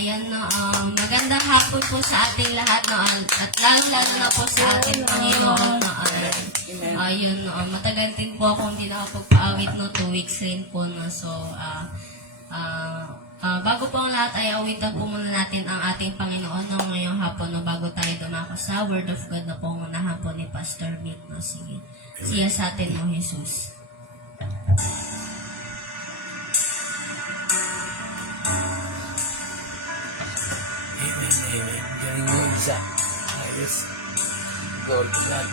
Ayan no, magandang hapon po sa ating lahat no, at lalo na po sa ating Panginoon no. Ayun no, matagal din po akong hindi nakapagpaawit no, 2 weeks rin po no. So, bago po ang lahat ay awitan po muna natin ang ating Panginoon no, ngayong hapon no, bago tayo dumako sa Word of God na po unahan po ni Pastor Mick no. Sige, siya sa atin no, Jesus. Amen, amen. Galing mo isa. Ayos. Goal to God.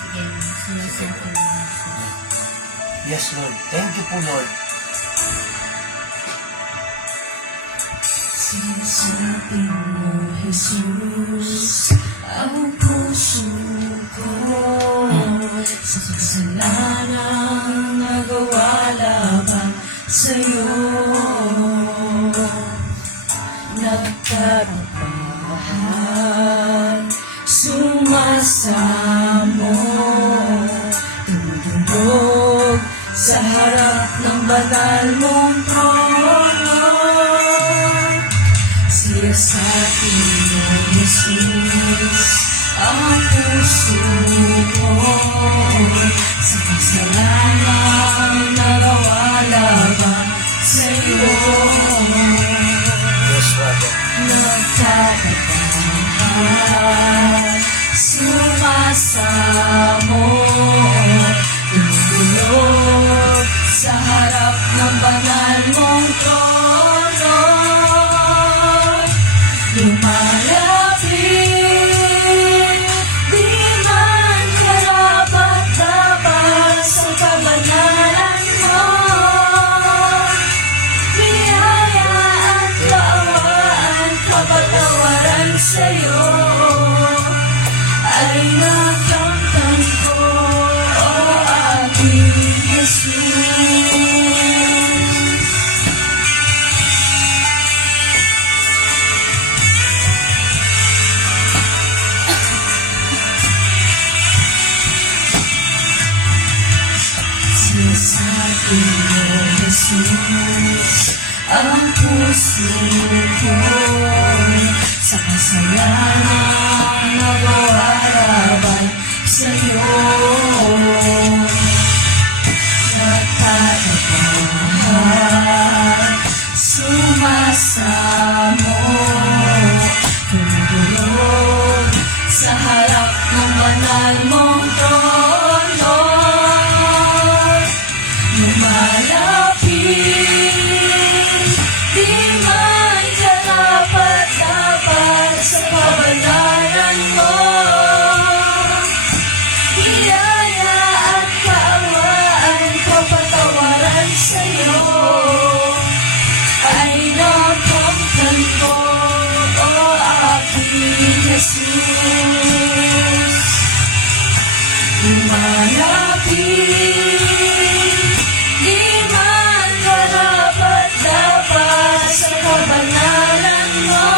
Sige, siya sa atin no, Jesus. Yes, Lord. Thank you po, Lord. Sinasabing mo, Jesus, ang puso ko sa kasalanang nagawa laban sa'yo. Nagtatapahan, sumasamo, tumutulog sa harap ng banal mong trono. Siya sa atin mo, Jesus, ang puso ko sa kasalanang nagawa laban sa'yo. Yes, Father. Nagtatapahan, sumasamo, tumutulog sa harap ng banal mong trono. Lumalapit, di man karapat-dapat sa kabanalan mo. Biyaya at kaawaan, kapatawaran sa'yo ay nakamtan ko, o aking Jesus. Sinasabi mo, Jesus, ang puso ko sa kasalanang nagawa laban sa'yo. Nagtatapahan, sumasamo, tumutulog sa harap ng banal mong trono. Lumalapit, di man karapat-dapat sa kabanalan mo. Biyaya at kaawaan, kapatawaran sa'yo ay nakamtan ko, o aking Jesus. Lumalapit, di man karapat-dapat sa kabanalan mo.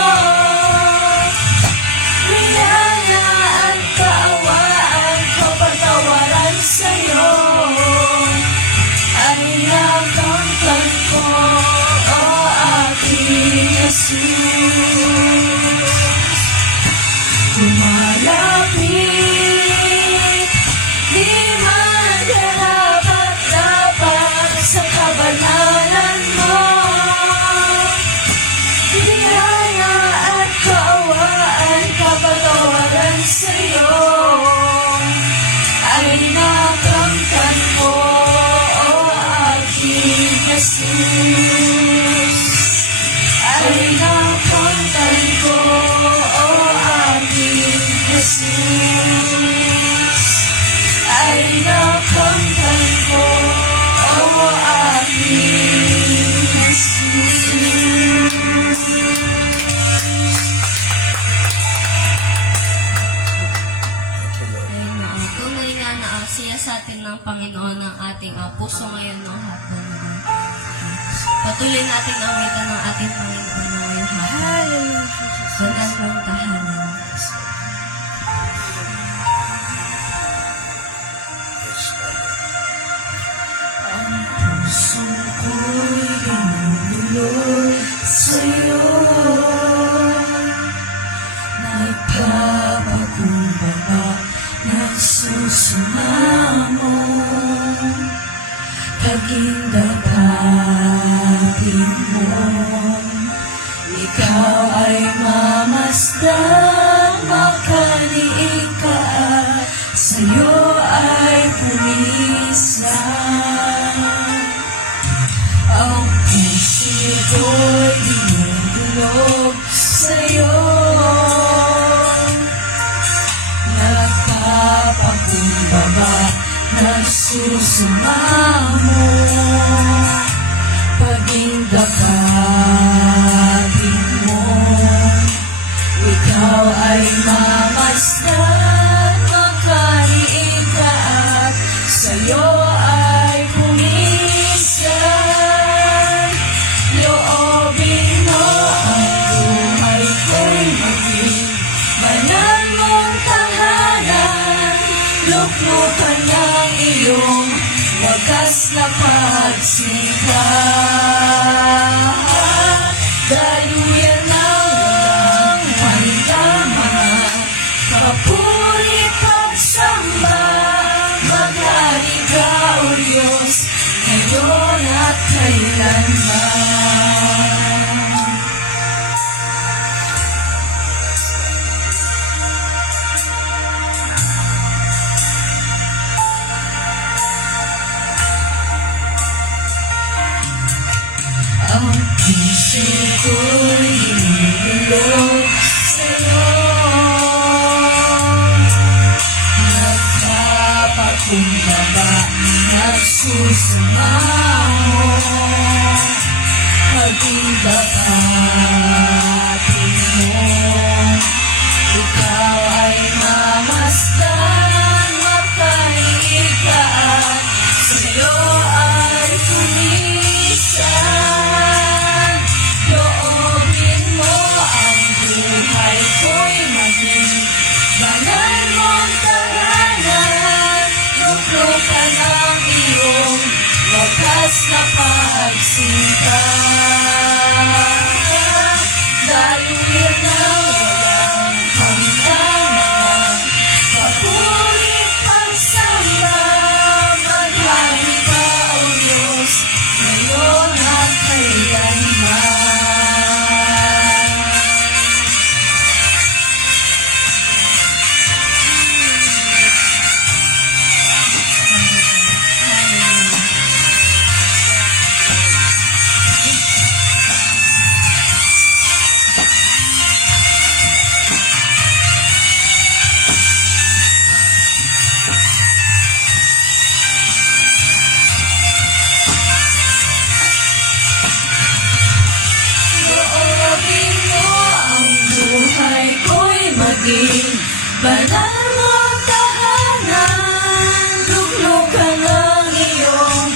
Biyaya at kaawaan, kapatawaran sa'yo ay nakamtan ko, o aking Jesus. Lumalapit, di man karapat-dapat sa kabanalan mo. Biyaya at kaawaan, kapatawaran sa'yo ay nakamtan ko, o aking Jesus. Ay nakamtan ko, o aking Jesus. Ay nakamtan ko, o aking Jesus. Ayun no, tunay nga na siya sa atin ng Panginoon ng ating puso ngayon no, hapon no. Patuloy natin awitan ng ating Panginoon na ngayong hapon. Hallelujah. Bandang mong tahanan. Yes, Father. Ang puso ko'y dinudulog sa'yo. Nagpapakumbaba, nagsusumamo. Pagindapapin mo, ikaw ay mamasdan, makaliig ka at sa'yo ay pumisan. Ang puso ko'y dinudulog sa'yo. Nagpapakumbaba, nagsusumamo. Pagindapapin mo, ikaw ay mamasdan, makaliig ka at sa'yo ay pumisan. Loobin mo ang buhay ko'y maging banal mong tahanan. Luklukan ng iyong wagas na pagsikap. Daluyan ng walang papuri pagsamba. Maghari ka, O Diyos, ngayon at kailanman. Ang puso ko'y dinudulog sa'yo. Nagpapakumbaba, nagsusumamo. Pagindapapin mo, ikaw ay mamasdan, makaliig ka at sa'yo ay pumisan. Loobin mo ang buhay ko'y maging banal mong tahanan. Luklukan ang iyong wagas na pagsikap. Daluyan ng walang hanggan, papuri pagsamba. Maghari ka, O Diyos, ngayon at kailanman. Loobin mo ang buhay ko'y maging banal mong tahanan. Luklukan ang iyong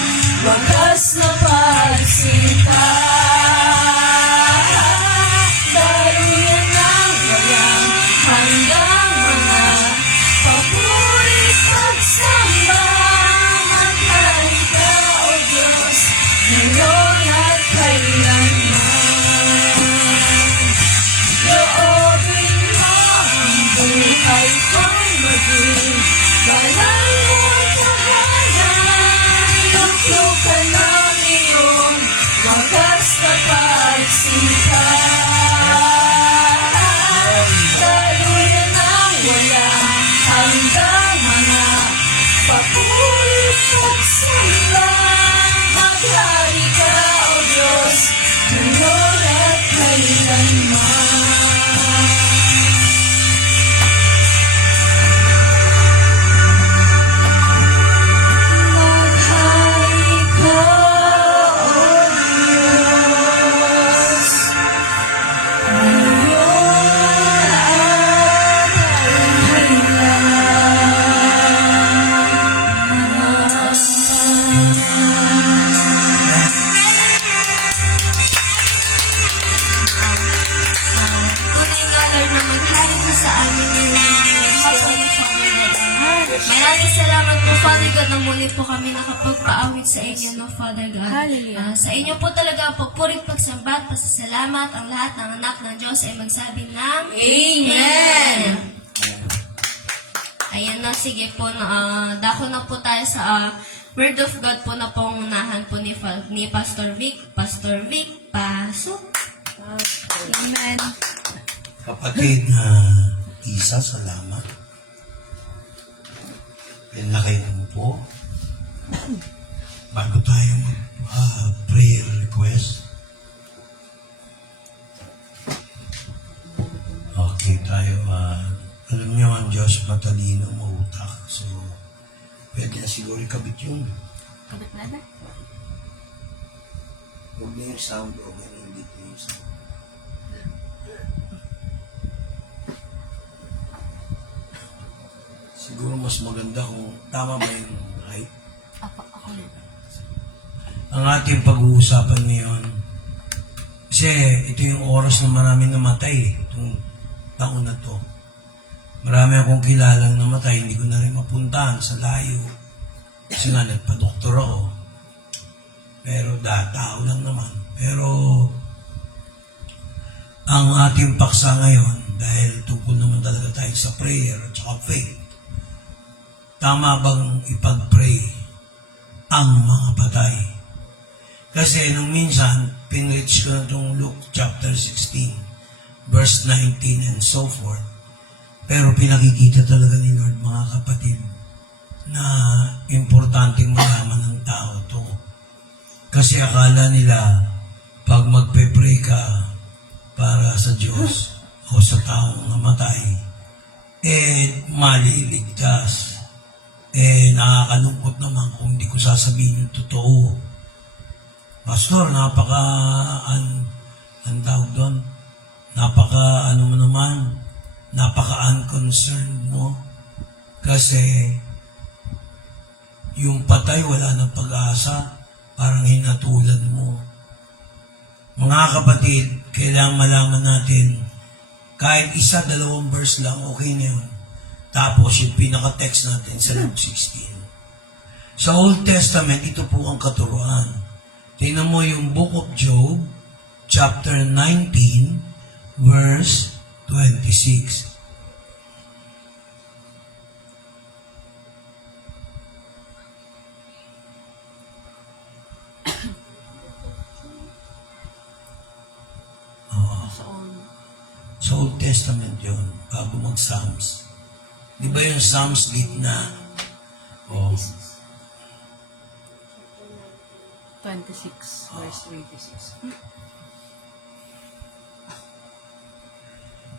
wagas na pagsikap. Daluyan ng walang hanggang mga papuri pagsamba. Maghari ka, O Diyos, ngayon at kailanman. Loobin mo ang buhay ko'y maging banal mong tahanan. Luklukan ang iyong wagas na pagsikap. Daluyan ng walang hanggang mga papuri pagsamba. Maghari ka, O Diyos, ngayon at kailanman. Maghari ka, O Diyos, salamat po, Father God, na muli po kami nakapagpaawit sa inyo, no, Father God. Hallelujah. Sa inyo po talaga po, purit pagsamba at pasasalamat. Ang lahat ng anak ng Diyos ay magsabi ng Amen! Ayan na, sige po, dako na po tayo sa Word of God po na pangunahan po ni Pastor Vic. Pastor Vic, pasok. Amen. Kapatid na Isa, salamat. Yan na kayo po. Bago tayo prayer request. Okay tayo. Alam niyo ang Diyos matalino, mautak. So, pwede na siguro ikabit yung Kabit na ba? huwag na yung sound. Okay na dito yung sound. Siguro mas maganda kung tama ba yung height. Ako na. Ang ating pag-uusapan ngayon, kasi ito yung oras na maraming namatay, itong taon na to. Marami akong kilalang namatay, hindi ko na rin mapuntahan sa layo. Kasi nga, nagpa-doktor ako. Pero tao lang naman. Pero, ang ating paksa ngayon, dahil tukol naman talaga tayo sa prayer at saka faith, tama bang ipag-pray ang mga patay? Kasi nung minsan, pinreach ko na itong Luke chapter 16, verse 19 and so forth. Pero pinakikita talaga ni Lord, mga kapatid, na importanteng malaman ng tao to. Kasi akala nila, pag magpe-pray ka para sa Diyos o sa taong namatay, maliligtas. Nakakalungkot naman kung hindi ko sasabihin yung totoo. Pastor, ang tawag doon, napaka-unconcerned mo. Kasi, yung patay wala ng pag-asa, parang hinatulad mo. Mga kapatid, kailangan malaman natin, kahit 1-2 verse lang, okay na yun. Tapos, yung pinaka-text natin sa Luke 16. Sa Old Testament, ito po ang katuruan. Tingnan mo yung Book of Job, chapter 19, verse 26. Sa Old Testament yun, bago mag-Psalms. Di ba yung Psalms gitna? Oh. 26, verse 26.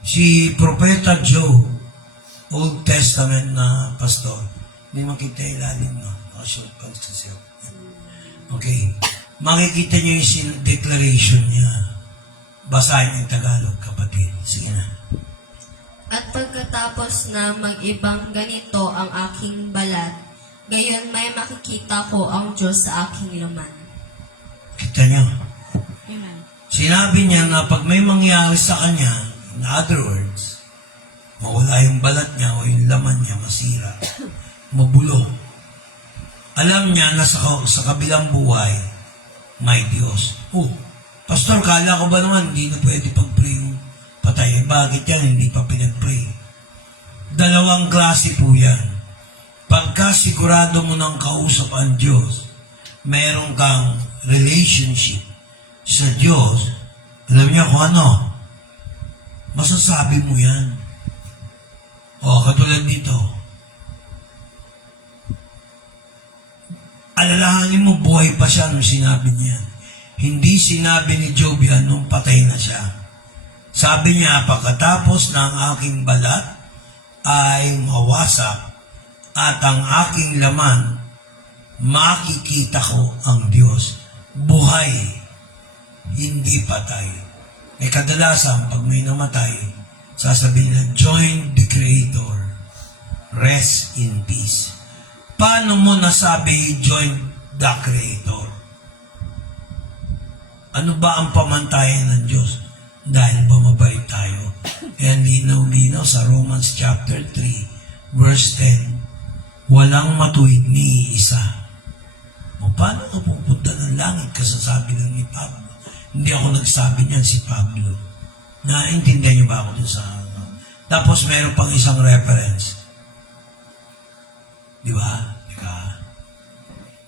Si Propeta Job, Old Testament na pastor, hindi makita ilalim, no? Nakashort pants kasi ako. Okay. Makikita niyo yung declaration niya. Basahin yung Tagalog, kapatid. Sige na. At pagkatapos na mag-ibang ganito ang aking balat, gayon may makikita ko ang Diyos sa aking laman. Kita niyo? Amen. Sinabi niya na pag may mangyari sa kanya, in other words, mawala yung balat niya o yung laman niya, masira, mabulo. Alam niya na sa kabilang buhay, may Diyos. Oh, Pastor, kala ko ba naman hindi na pwede pag-pray yung patay? Bakit yan? Hindi pa pinag-pray. Dalawang klase po yan. Pagka sigurado mo ng kausap ang Diyos, meron kang relationship sa Diyos, alam niyo kung ano? Masasabi mo yan. O, katulad dito. Alalahanin mo, buhay pa siya nung sinabi niya. Hindi sinabi ni Job yan nung patay na siya. Sabi niya, pagkatapos ng aking balat ay mawasak at ang aking laman, makikita ko ang Diyos. Buhay, hindi patay. May kadalasan, pag may namatay, sasabihin na, join the Creator. Rest in peace. Paano mo nasabi, join the Creator? Ano ba ang pamantayan ng Diyos? Dahil ba mabait tayo? Kaya linaw-linaw sa Romans chapter 3, verse 10. walang matuwid ni isa. O paano ka pupunta ng langit? Kasasabi lang ni Pablo. Hindi ako nagsabi niyan, si Pablo. Naintindihan niyo ba ako dun sa Tapos meron pang isang reference. Di ba? Teka.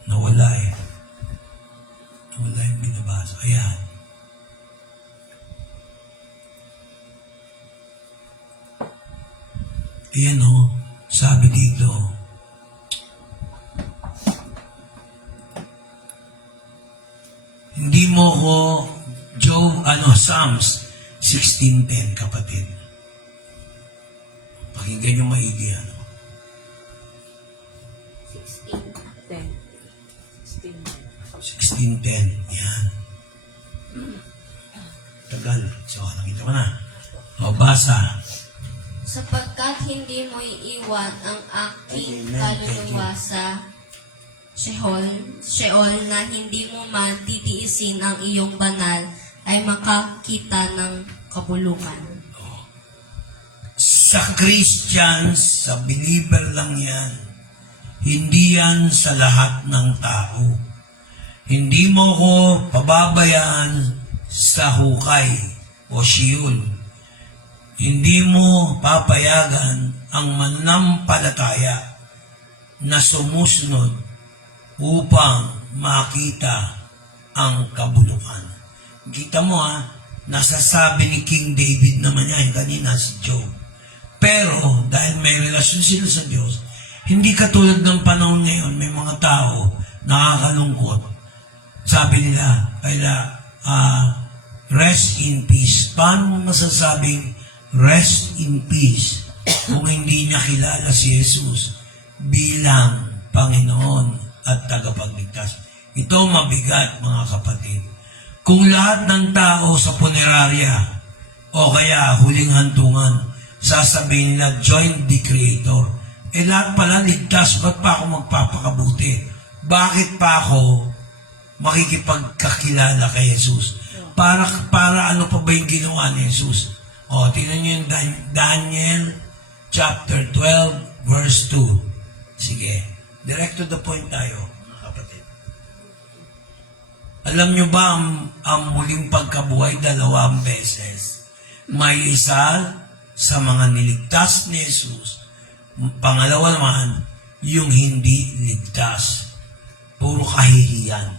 Nawala eh. Nawala yung binabasa. Ayan. Ayan o. Sabi dito. Hindi mo ko Psalms 16:10, kapatid. Pakinggan yung maigi, 16:10. Yan. Tagal. So, nakita ko na. O, basa. Sapagkat hindi mo iiwan ang aking kaluluwa sa Sheol na hindi mo man titiisin ang iyong banal ay makakita ng kabulukan. Sa Christians, sa believer lang yan. Hindi yan sa lahat ng tao. Hindi mo ko pababayaan sa hukay o Sheol. Hindi mo papayagan ang manampalataya na sumusunod upang makita ang kabulukan. Kita mo nasasabi ni King David naman yan kanina si Job. Pero dahil may relasyon sila sa Diyos, hindi katulad ng panahon ngayon, may mga tao nakakalungkot. Sabi nila, rest in peace. Paano mo masasabing rest in peace kung hindi niya kilala si Jesus bilang Panginoon at tagapagligtas? Ito mabigat, mga kapatid. Kung lahat ng tao sa punerarya o kaya huling hantungan, sasabihin nila, join the Creator. Lahat pala ligtas, ba't pa ako magpapakabuti? Bakit pa ako makikipagkakilala kay Jesus? Para ano pa ba yung ginawa ni Jesus? O, tingnan niyo yung Daniel chapter 12, verse 2. Sige, direct to the point tayo, mga kapatid. Alam niyo ba ang muling pagkabuhay 2 beses? May isa sa mga niligtas ni Jesus. Pangalawa naman, yung hindi ligtas. Puro kahihiyan.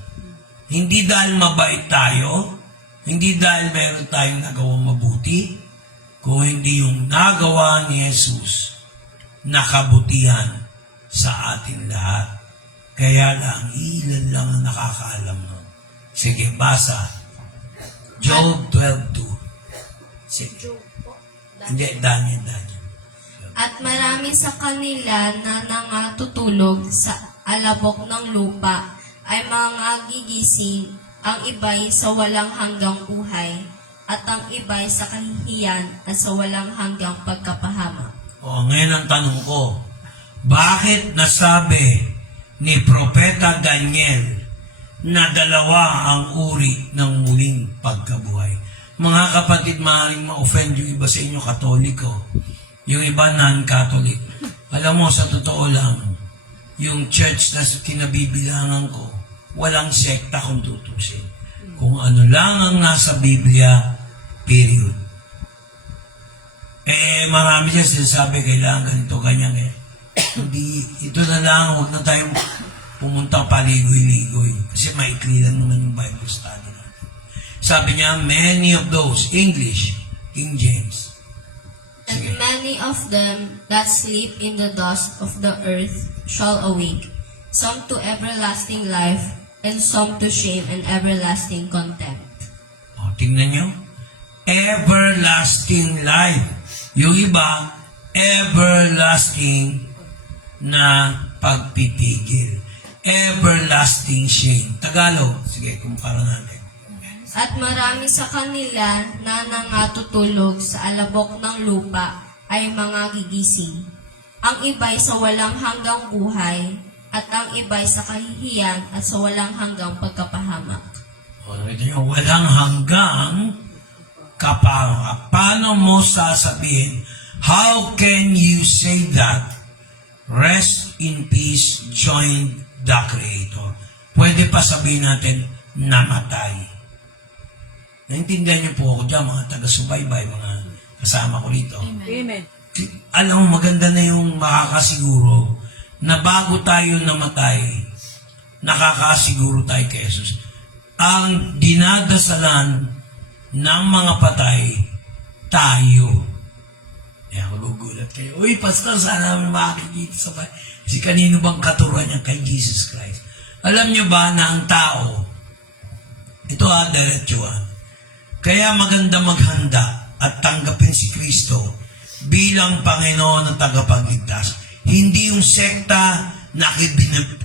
Hindi dahil mabait tayo, hindi dahil meron tayong nagawang mabuti, kung hindi yung nagawa ni Jesus na kabutihan sa atin lahat. Kaya lang, ilan lang ang nakakaalam nun. Sige, basa. Job 12:2. Sige. Hindi, Daniel. At marami sa kanila na nangatutulog sa alabok ng lupa ay mga gigising, ang iba'y sa walang hanggang buhay, at ang iba'y sa kahihiyan at sa walang hanggang pagkapahamak. O, ngayon ang tanong ko, bakit nasabi ni Propeta Daniel na 2 ang uri ng muling pagkabuhay? Mga kapatid, maaaring ma-offend yung iba sa inyo Katoliko, yung iba non-Catholic. Alam mo, sa totoo lang, yung church na kinabibilangan ko, walang sekta kung tutusin. Kung ano lang ang nasa Biblia, period. Marami dyan sinasabi, kailangan ganito, ganyan Hindi, ito na lang, huwag na tayong pumunta paligoy-ligoy. Kasi maikli lang naman yung Bible study natin. Sabi niya, many of those, English, King James. And many of them that sleep in the dust of the earth shall awake, some to everlasting life, and some to shame and everlasting contempt. O, tingnan nyo. Everlasting life. Yung iba, everlasting na pagpipigil. Everlasting shame. Tagalog. Sige, kumpara natin. At marami sa kanila na nangatutulog sa alabok ng lupa ay mga gigising. Ang iba'y sa walang hanggang buhay, at ang iba'y sa kahihiyan at sa walang hanggang pagkapahamak. O, ito yung walang hanggang kapahamak. Paano mo sasabihin, how can you say that rest in peace, joined the Creator. Pwede pa sabihin natin, namatay. Naintindihan niyo po ako dyan, mga taga-subaybay, mga kasama ko rito. Amen. Alam mo, maganda na yung makakasiguro na bago tayo namatay, nakakasiguro tayo kay Jesus. Ang dinadasalan ng mga patay, tayo. Kaya magugulat kayo. Uy, Pastor, sana namin makakikita sa bahay. Si kanino bang katuruan niya? Kay Jesus Christ. Alam niyo ba na ang tao, ito diretso kaya maganda maghanda at tanggapin si Kristo bilang Panginoon at tagapagligtas. Hindi yung sekta na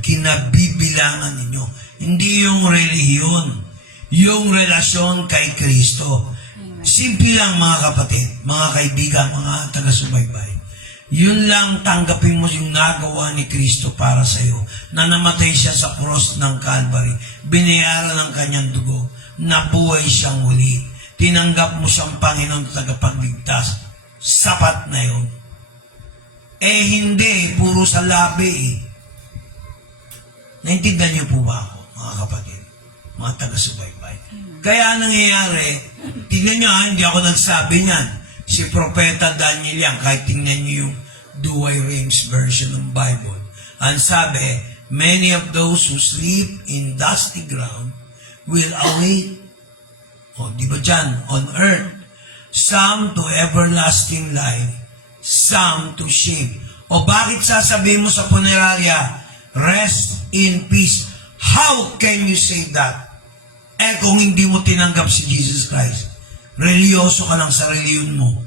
kinabibilangan ninyo. Hindi yung relihiyon. Yung relasyon kay Kristo. Simple lang mga kapatid, mga kaibigan, mga taga-subaybay. Yun lang, tanggapin mo yung nagawa ni Kristo para sa iyo. Na namatay siya sa cross ng Calvary. Binayaran ng kanyang dugo. Nabuhay siyang muli. Tinanggap mo siyang Panginoon at tagapagligtas. Sapat na yun. Hindi, puro sa labi. Naintindihan niyo po ba ako, mga kapatid? Mga taga-subaybay. Kaya nangyayari, tingnan niyo hindi ako nagsabi niyan. Si Propeta Daniel yan, kahit tingnan niyo yung Douay Rheims version ng Bible. Ang sabi, many of those who sleep in dusty ground will awake, di ba dyan, on earth, some to everlasting life, some to shame. Bakit sasabihin mo sa punerarya, rest in peace? How can you say that? Kung hindi mo tinanggap si Jesus Christ, religyoso ka lang sa reliyon mo,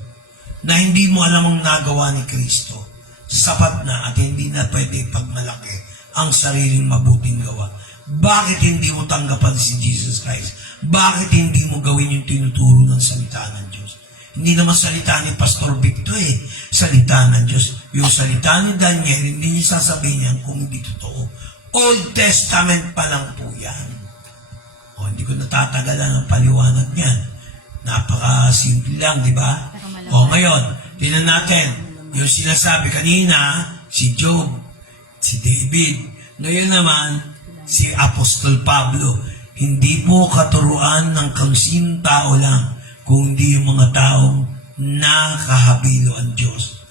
na hindi mo alam ang nagawa ni Kristo, sapat na at hindi na pwede pagmalaki ang sariling mabuting gawa. Bakit hindi mo tanggapan si Jesus Christ? Bakit hindi mo gawin yung tinuturo ng salita ng Diyos? Hindi naman salita ni Pastor Victor salita ng Diyos. Yung salita ni Daniel, hindi niya sasabihin yan kung hindi totoo. Old Testament pa lang po yan. Hindi ko natatagalan ang paliwanag niyan. Napaka-simple lang, di ba? Ngayon, tingnan natin, yung sinasabi kanina, si Job, si David, ngayon naman, si Apostol Pablo. Hindi po katuruan ng kansinong tao lang, kundi yung mga taong nakahabilo ang Diyos.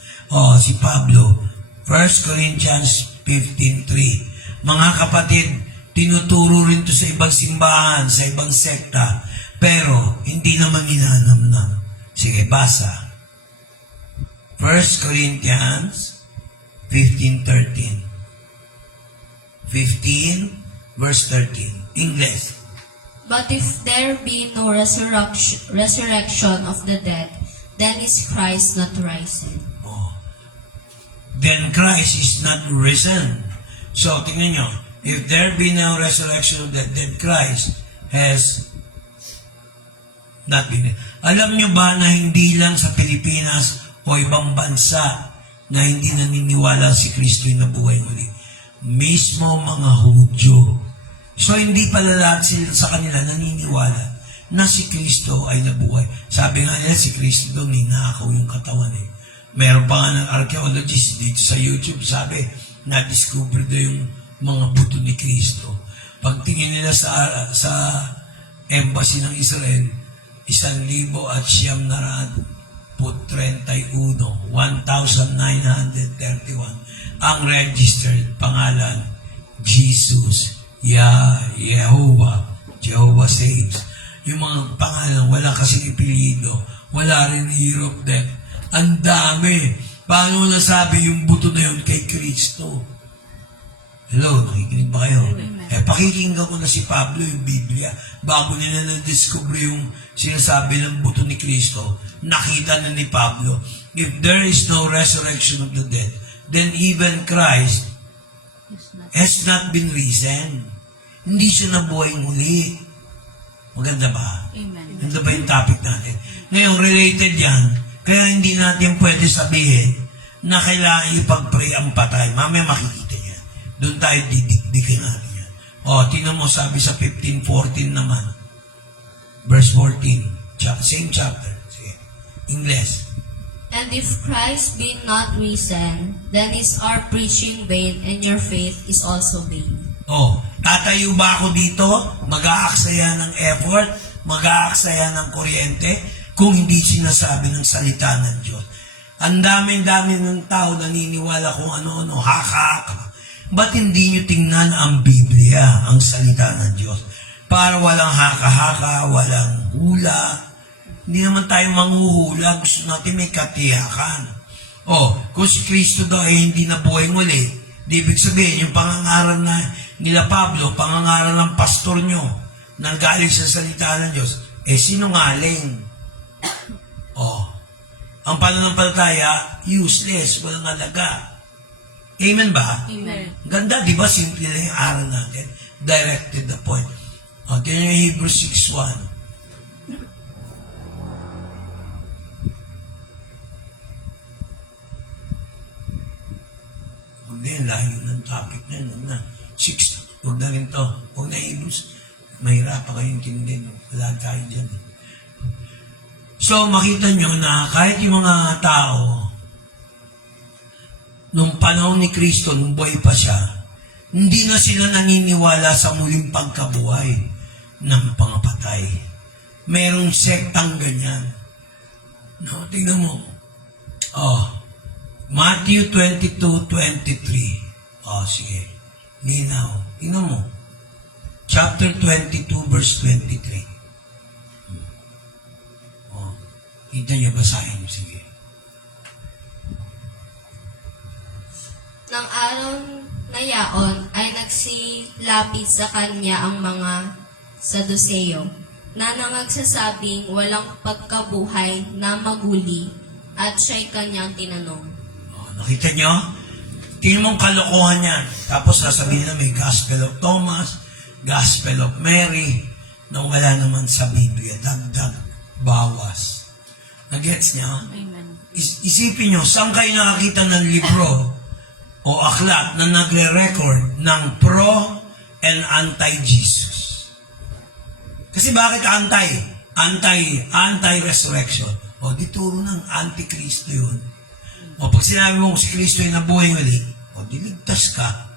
Si Pablo, 1 Corinthians 15:3. Mga kapatid, tinuturo rin to sa ibang simbahan, sa ibang sekta, pero hindi naman ninanamnam. Sige, basa. 1 Corinthians 15:13. 15 verse 13. English. But if there be no resurrection of the dead, then is Christ not risen. Then Christ is not risen. So, tingnan nyo. If there be no resurrection of the dead, then Christ has not been. Alam nyo ba na hindi lang sa Pilipinas o ibang bansa na hindi naniniwala si Kristo yung nabuhay muli? Mismo mga Hudyo. So, hindi pala lahat sila sa kanila naniniwala na si Kristo ay nabuhay. Sabi nga nila, si Kristo daw ninakaw yung katawan Meron pa nga ng archaeologist dito sa YouTube, sabi, na-discover daw yung mga buto ni Kristo. Pagtingin nila sa embassy ng Israel, 1,931, 1,931 ang registered pangalan, Jesus, Jehovah saves. Yung mga pangalan, wala kasing ipilido, wala rin year of death. Ang dami. Paano nasabi yung buto na yun kay Kristo? Hello, nakikinig ba kayo? Pakikinggan ko na si Pablo yung Biblia. Bago nila na-discover yung sinasabi ng buto ni Kristo, nakita na ni Pablo, if there is no resurrection of the dead, then even Christ has not been risen. Hindi siya nabuhay muli. Maganda ba? Amen. Maganda ba yung topic natin? Ngayon, related yan. Kaya hindi natin pwede sabihin na kailangan ipag-pray ang patay. Mamaya makikita niya. Doon tayo didikdikin natin yan. Tingnan mo, sabi sa 15:14 naman. Verse 14. Same chapter. Sige. English. And if Christ be not risen, then is our preaching vain, and your faith is also vain. Oh, tatayo ba ako dito? Mag-aaksaya ng effort? Mag-aaksaya ng kuryente? Kung hindi sinasabi ng salita ng Diyos. Ang dami-dami ng tao naniniwala kung ano-ano, haka-haka. Ba't hindi nyo tingnan ang Biblia, ang salita ng Diyos? Para walang haka-haka, walang hula. Hindi naman tayo manghuhula. Gusto natin may katiyakan. Oh, kung si Kristo daw ay hindi nabuhay muli, di ibig sabihin, yung pangangaral na nila Pablo, pangangaral ng pastor nyo, nang galing sa salita ng Diyos, sinungaling. Oh, ang pananampalataya, useless, walang alaga. Amen ba? Amen. Ganda, di ba? Simple lang yung aral natin. Directed the point. O, tingnan yung Hebrews 6:1. Hindi, layo ng topic na yun. Huwag na. 6, huwag na rin to. Huwag na Hebrews. Mahirap pa kayong tindin. Wala tayo dyan. So, makita nyo na kahit yung mga tao, nung panahon ni Kristo, nung buhay pa siya, hindi na sila naniniwala sa muling pagkabuhay ng pangapatay. Merong sektang ganyan. No, tingnan mo. Oh, Matthew 22:23. Oh, sige. Ninaw. Tingnan mo. Chapter 22, verse 23. Oh, kita niyo, basahin. Sige. Nang araw na yaon ay nagsilapit sa kanya ang mga Saduseyo, na nangagsasabing walang pagkabuhay na maguli, at siya'y kanyang tinanong. Oh, nakita niyo? Tingnan mong kalokohan yan. Tapos sasabihin na may Gospel of Thomas, Gospel of Mary, na wala naman sa Biblia. Dagdag, bawas. Nagets niya? Amen. Isipin nyo, saan kayo nakakita ng libro o aklat na nagre-record ng pro and anti-Jesus? Kasi bakit anti? Anti-resurrection. O, di turo ng anti-Kristo yun. O, pag sinabi mo si Kristo ay nabuhay ulit, o, diligtas ka.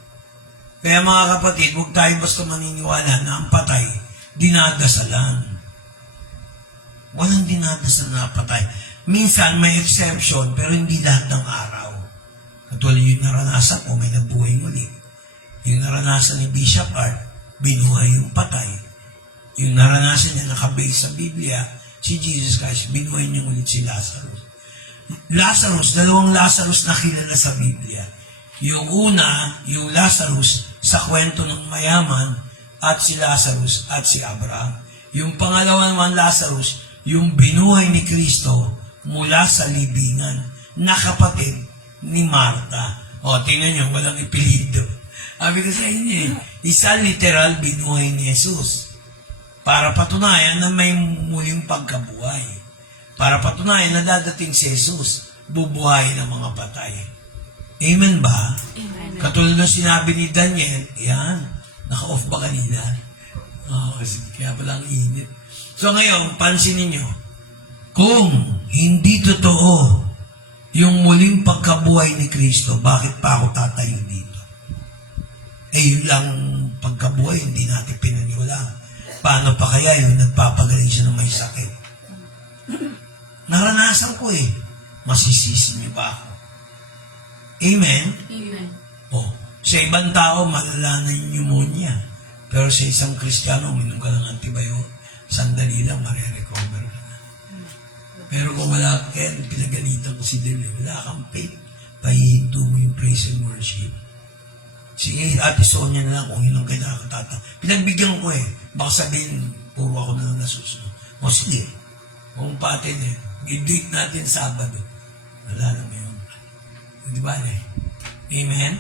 Kaya mga kapatid, huwag tayo basta maniniwala na ang patay, dinadasalan. Walang dinadasal na patay. Minsan may exception, pero hindi lahat ng araw. Katulad yung naranasan ko, may nabuhay muli. Yung naranasan ni Bishop Art, binuhay yung patay. Yung naranasan niya nakabase sa Biblia, si Jesus Christ, binuhay niya ulit si Lazarus. Lazarus, dalawang Lazarus na kilala sa Biblia. Yung una, yung Lazarus sa kwento ng mayaman, at si Lazarus at si Abraham. Yung pangalawa naman Lazarus, yung binuhay ni Kristo mula sa libingan, na kapatid ni Marta. O, tingnan nyo, walang ipilido. Sabi ko sa inyo, isa literal binuhay ni Jesus. Para patunayan na may muling pagkabuhay. Para patunayan na dadating si Jesus, bubuhay ng mga patay. Amen ba? Amen. Katulad ng sinabi ni Daniel, yan, naka-off ba kanina? Kaya palang init. So ngayon, pansinin nyo, kung hindi totoo yung muling pagkabuhay ni Kristo, bakit pa ako tatayo dito? Yun lang pagkabuhay, hindi natin pinaniwalaan. Paano pa kaya yung nagpapagaling siya ng may sakit? Naranasan ko Masisisi niyo ba ako? Amen? Amen. Sa ibang tao, malala na yung pneumonia. Pero sa isang Kristiyano, uminom ka ng antibiotic, sandali lang, marirecover ka na. Pero kung wala ka, pinagalitan ko si Dele, wala kang faith, pahihinto mo yung praise and worship. Sige, Ate Sonia na lang kung yun ang kailangan. Pinagbigyan ko baka sabihin, puro ako na lang nasusunod. O sige, kung patin i-do it natin Sabado. Wala lang yun. Di ba Amen?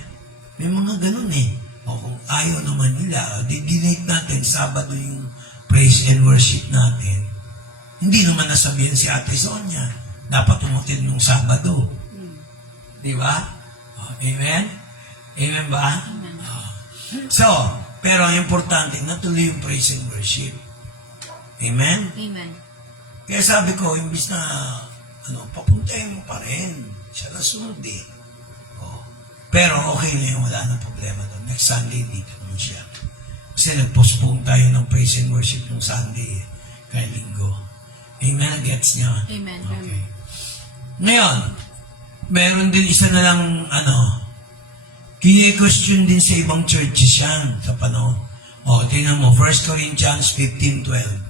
May mga ganun O kung ayaw naman nila, di-delete natin Sabado yung praise and worship natin. Hindi naman nasabihin si Ate Sonia, dapat umutin nung Sabado. Di ba? Amen? Amen ba? Amen. So, pero ang importante, natuloy yung praise and worship. Amen? Amen. Kaya sabi ko, imbis na papuntahin mo pa rin. Siya na sunod eh. Oh. Pero okay na yun, wala nang problema doon. Next Sunday, dito naman siya. Kasi nag-postpone tayo ng praise and worship yung Sunday eh, kay Linggo. Amen, gets niya. Amen. Okay. Ngayon, meron din isa na lang, kine-question din sa ibang churches yan sa panahon. O, tingnan mo, 1 Corinthians 15:12.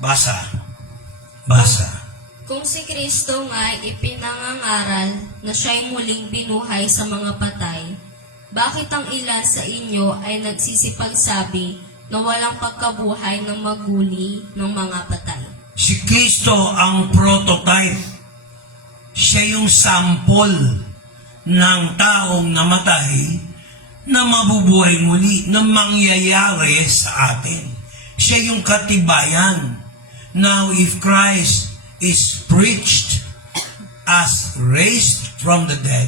Basa. Kung si Kristo nga ipinangangaral na siya'y muling binuhay sa mga patay, bakit ang ilan sa inyo ay nagsisipagsabi na walang pagkabuhay ng maguli ng mga patay? Si Kristo ang prototype. Siya yung sample ng taong namatay na mabubuhay muli, na mangyayari sa atin. Siya yung katibayan. Now, if Christ is preached as raised from the dead,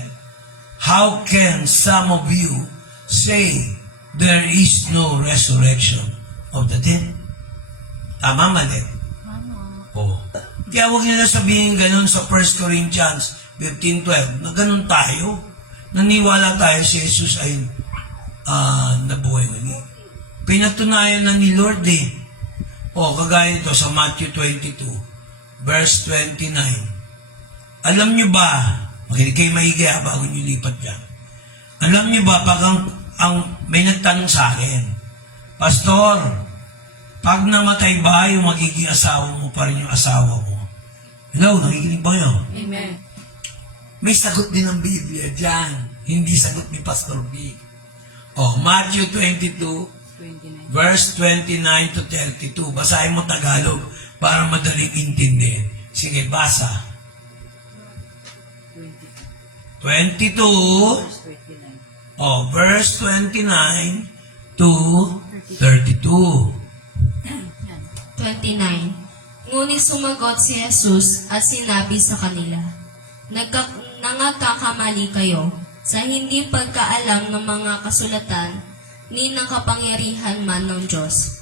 how can some of you say there is no resurrection of the dead? Tama, mali? Oh. Kaya huwag nila sabihin ganun sa 1 Corinthians 15:12 na ganun tayo. Naniwala tayo si Jesus ay nabuhay muli. Pinatunayan na ni Lord eh. O, kagaya nito sa Matthew 22, verse 29. Alam nyo ba, makinig kayo maigi bago nyo lipat dyan. Alam nyo ba, pag may nagtanong sa akin, Pastor, pag namatay ba yung magiging asawa mo pa rin yung asawa mo? Hello, nakikinig ba kayo? Amen. May sagot din ng Biblia dyan. Hindi sagot ni Pastor B. O, Matthew 22, 29. verse 29 to 32. Basahin mo Tagalog para madaling intindihin. Sige, basa. 22. Verse 29. Verse 29 to 32. Yan. 29. Ngunit sumagot si Jesus at sinabi sa kanila, Nangagkakamali kayo sa hindi pagkaalam ng mga kasulatan ni ng kapangyarihan man ng Diyos.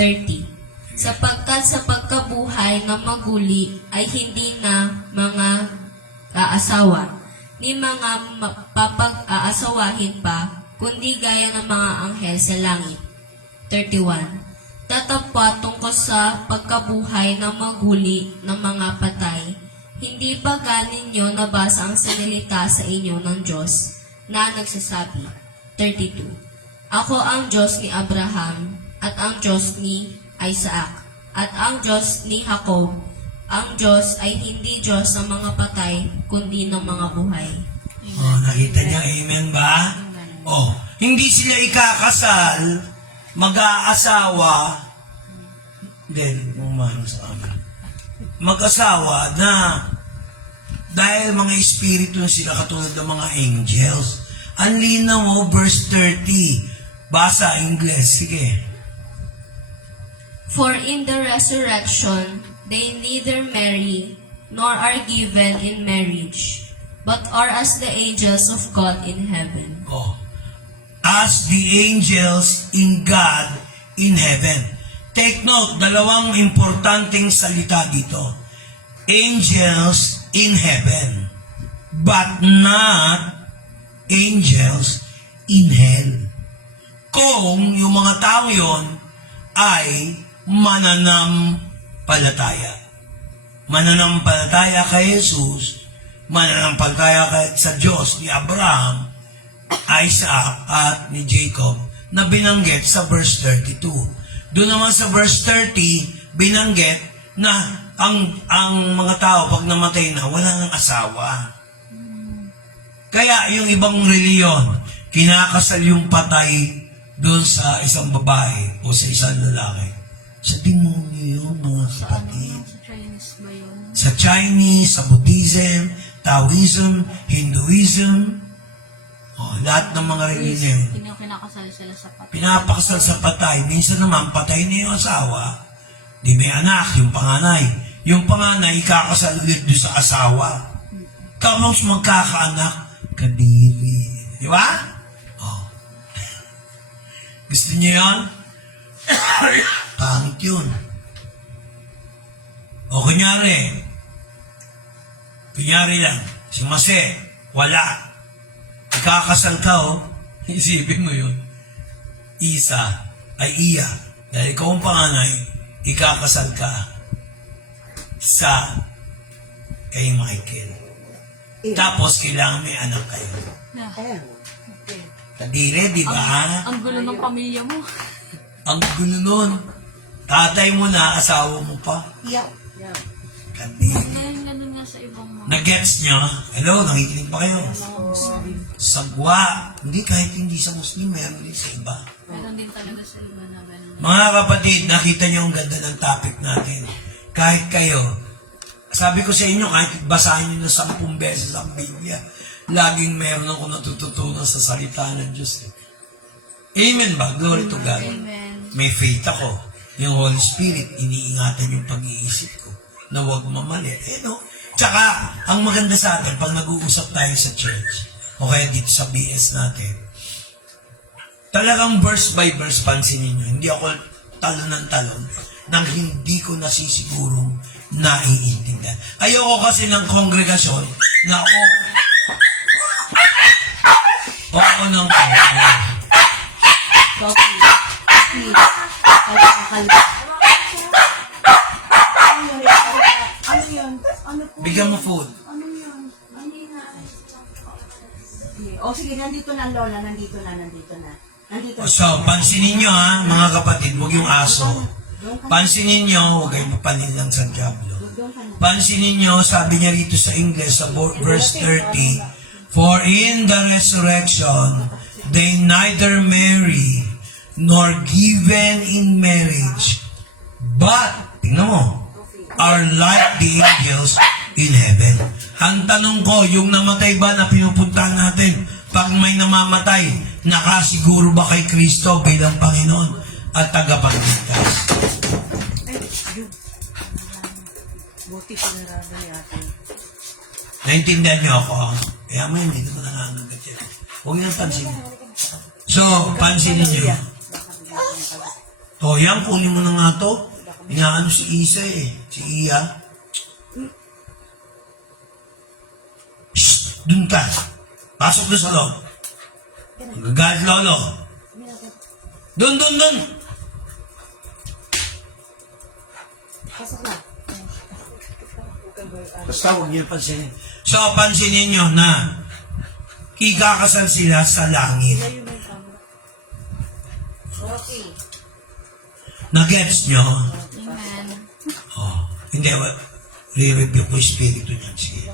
30. Sapagkat sa pagkabuhay ng maguli ay hindi na mga kaasawa, ni mga papag-aasawahin pa, kundi gaya ng mga anghel sa langit. 31. Tatapwa tungkol sa pagkabuhay ng maguli ng mga patay, hindi ba ganinyo nabasa ang sinilita sa inyo ng Diyos na nagsasabi? 32. Ako ang Diyos ni Abraham, at ang Diyos ni Isaac, at ang Diyos ni Jacob. Ang Diyos ay hindi Diyos ng mga patay, kundi ng mga buhay. Nakita niya, amen ba? Hindi sila ikakasal, mag-aasawa, then, mag-asawa na dahil mga espiritu sila katulad ng mga angels. Ang linaw mo, verse 30. Basa, English. Sige. For in the resurrection, they neither marry, nor are given in marriage, but are as the angels of God in heaven. As the angels in God in heaven. Take note, dalawang importanteng salita dito. Angels in heaven, but not angels in hell. Kung yung mga tao yon ay mananampalataya. Mananampalataya kay Jesus, mananampalataya sa Diyos ni Abraham, Isaac at ni Jacob na binanggit sa verse 32. Doon naman sa verse 30, binanggit na ang mga tao pag namatay na, wala ng asawa. Kaya yung ibang reliyon, kinakasal yung patay doon sa isang babae o sa isang lalaki. Sa demonyo yun, mga kapatid. Sa Chinese ba yun? Sa Chinese, sa Buddhism, Taoism, Hinduism, lahat ng mga reliyon. Kinakasal sila sa patay. Pinapakasal sa patay. Minsan naman, patay na yung asawa. Di may anak, yung panganay. Yung panganay, ikakasal ulit doon sa asawa. Tapos magkakaanak, kadiri. Di ba? Oh. Gusto niyo yun? Pangit yun. O kunyari lang, si Mase, wala. Ikakasal ka, oh. Isipin mo yun. Isa, ay iya. Dahil ikaw ang panganay, ikakasal ka sa kay Michael. Tapos, kailangan may anak kayo. Kadire, di ba? Ang gulo ng pamilya mo. Ang gulo nun. Tatay mo na, asawa mo pa. Kadire. Ngayon ganun nga sa ibang mga. Nag-gets nyo? Hello, nakikinig pa kayo? Sagwa. Hindi, kahit hindi sa Muslim, meron din sa iba. Meron din talaga sa iba na ganun. Mga kapatid, nakita nyo ang ganda ng topic natin. Kahit kayo, sabi ko sa inyo, kahit basahin nyo na 10 beses ang Biblia, laging meron ako natututunan sa salita ng Diyos. Amen ba? Glory to God. Amen. May faith ako. Yung Holy Spirit, iniingatan yung pag-iisip ko na huwag mamali. No? Tsaka, ang maganda sa atin, pag nag-uusap tayo sa church, o kaya dito sa BS natin, talagang verse by verse, pansinin nyo, hindi ako talon ng talon nang hindi ko nasisigurong naiintindihan. Ayoko kasi ng kongregasyon na oo ng bigyan mo food. O sige, nandito na Lola, nandito na. So, pansinin nyo ha, mga kapatid, huwag yung aso. Pansinin nyo, huwag kayong mapaninlang sa Diablo. Pansinin nyo, sabi niya rito sa English, sa verse 30, for in the resurrection, they neither marry, nor given in marriage, but, tingnan mo, are like the angels in heaven. Ang tanong ko, yung namatay ba na pinupuntahan natin, pag may namamatay, nakasiguro ba kay Kristo bilang Panginoon at tagapagligtas? Buti pinarada natin. Naintindihan niyo ako? Kaya mo yun, hindi ko nananagat yan. Huwag niyo pansinin. So, pansinin niyo. O, yan, kunin mo na nga to. Inaano si Isa eh. Si Iya. Shhh! Dun ka. Pasok doon sa loob. Magagalit lolo. Dun! Pasok na. Basta huwag niyo pansinin. So, pansinin niyo na ikakasal sila sa langit. Okay. Nagets niyo? Amen. Oh, hindi. Re-review ko yung spirito niyan. Sige.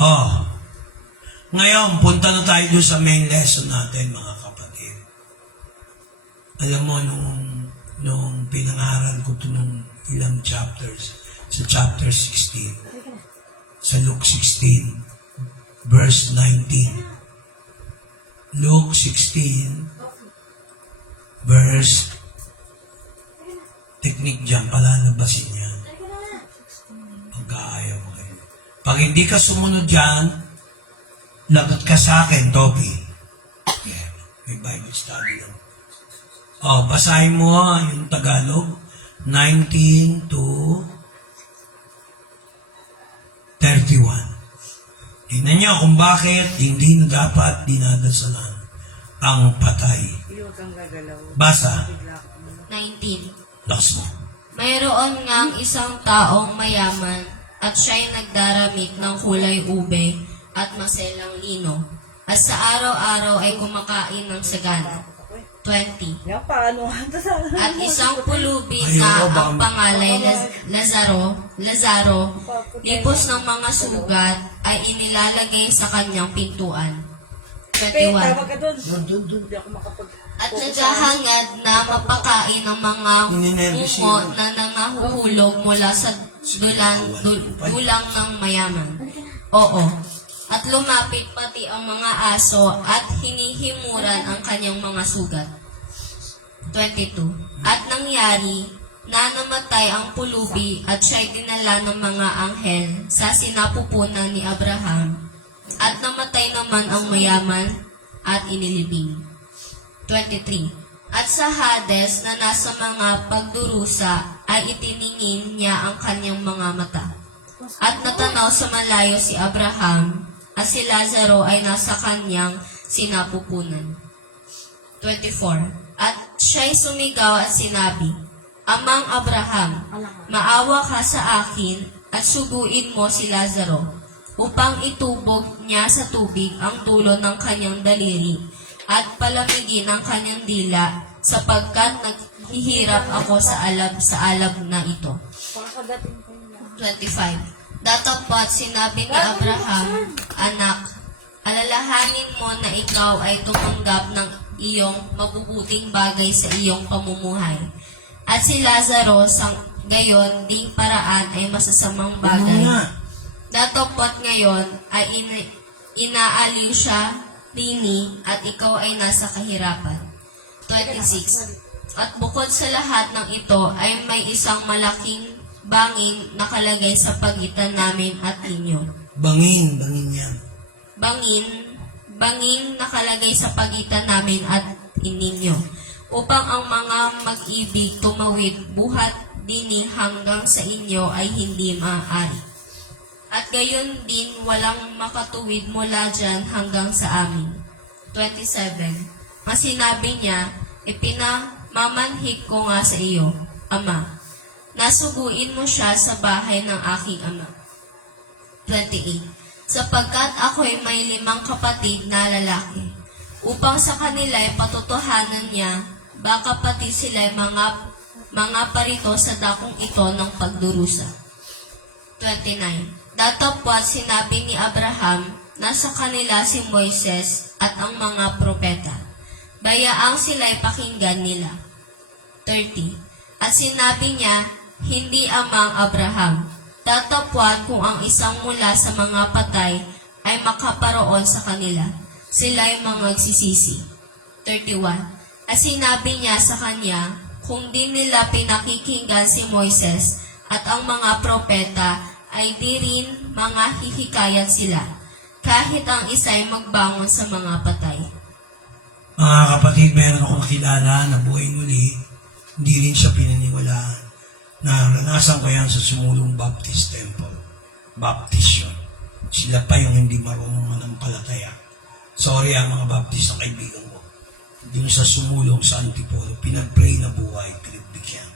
Oh. Ngayon, punta na tayo doon sa main lesson natin, mga kapatid. Alam mo, nung pinangaral ko ito nung ilang chapters, sa chapter 16, sa Luke 16, verse 19. Luke 16, verse, technique dyan, palalabasin yan. Pagkaayaw mo kayo. Pag hindi ka sumunod dyan, lagot ka sa akin, Toby. Yeah, may Bible study lang. Oh, basahin mo yung Tagalog, 19 to 31. Tingnan niyo kung bakit hindi na dapat dinadasalan ang patay. Huwag kang gagalaw. Basa. 19. Lakas mo. Mayroon ngang isang taong mayaman at siya'y nagdaramit ng kulay ube at maselang lino at sa araw-araw ay kumakain ng sagana. 20. Yan, paano? At isang pulubi na ang pangalay Lazaro, lipos ng mga sugat ay inilalagay sa kanyang pintuan. 21. ka doon. Doon. Hindi ako makapag... At naghahangad na mapakain ng mga umo na nangahuhulog mula sa dulang ng mayaman. Oo. At lumapit pati ang mga aso at hinihimuran ang kanyang mga sugat. 22. At nangyari, na namatay ang pulubi at siya'y dinala ng mga anghel sa sinapupunan ni Abraham, at namatay naman ang mayaman at inilibing. 23. At sa Hades na nasa mga pagdurusa ay itiningin niya ang kanyang mga mata. At natanaw sa malayo si Abraham at si Lazaro ay nasa kanyang sinapupunan. 24. At siya'y sumigaw at sinabi, Amang Abraham, maawa ka sa akin at suguin mo si Lazaro upang itubog niya sa tubig ang dulo ng kanyang daliri at palamigin ang kanyang dila sapagkat naghihirap ako sa alab na ito. 25. Datapot sinabi ni Abraham, Anak, alalahanin mo na ikaw ay tumanggap ng iyong mabubuting bagay sa iyong pamumuhay. At si Lazaro sa gayon ding paraan ay masasamang bagay. Datapot ngayon ay inaaliw siya rini at ikaw ay nasa kahirapan. 26. At bukod sa lahat ng ito ay may isang malaking bangin nakalagay sa pagitan namin at inyo. Bangin yan. Bangin nakalagay sa pagitan namin at ininyo, upang ang mga mag-ibig tumawid buhat dini hanggang sa inyo ay hindi maaari. At gayon din walang makatuwid mula dyan hanggang sa amin. 27. Masinabi niya, ipinamamanhik ko nga sa iyo, Ama. Nasuguin mo siya sa bahay ng aking ama. 28. Sapagkat ako'y may 5 kapatid na lalaki, upang sa kanila'y patutuhanan niya, baka pati sila'y mga parito sa dakong ito ng pagdurusa. 29. Datapwat sinabi ni Abraham na sa kanila si Moises at ang mga propeta. Bayaang sila'y pakinggan nila. 30. At sinabi niya, hindi amang Abraham. Datapwat kung ang isang mula sa mga patay ay makaparoon sa kanila. Sila'y magsisisi. 31. At sinabi niya sa kanya, kung di nila pinakikinggan si Moises at ang mga propeta, ay di rin mga hihikayan sila, kahit ang isa'y magbangon sa mga patay. Mga kapatid, meron akong kilala na buhay muli, hindi rin siya pinaniwalaan. Naranasan ko yan sa Sumulong Baptist Temple. Baptist yun. Sila pa yung hindi marunong manampalataya. Sorry mga Baptist na kaibigan ko. Yung sa Sumulong sa Antipolo, pinag-pray na buhay, pinagbigyan.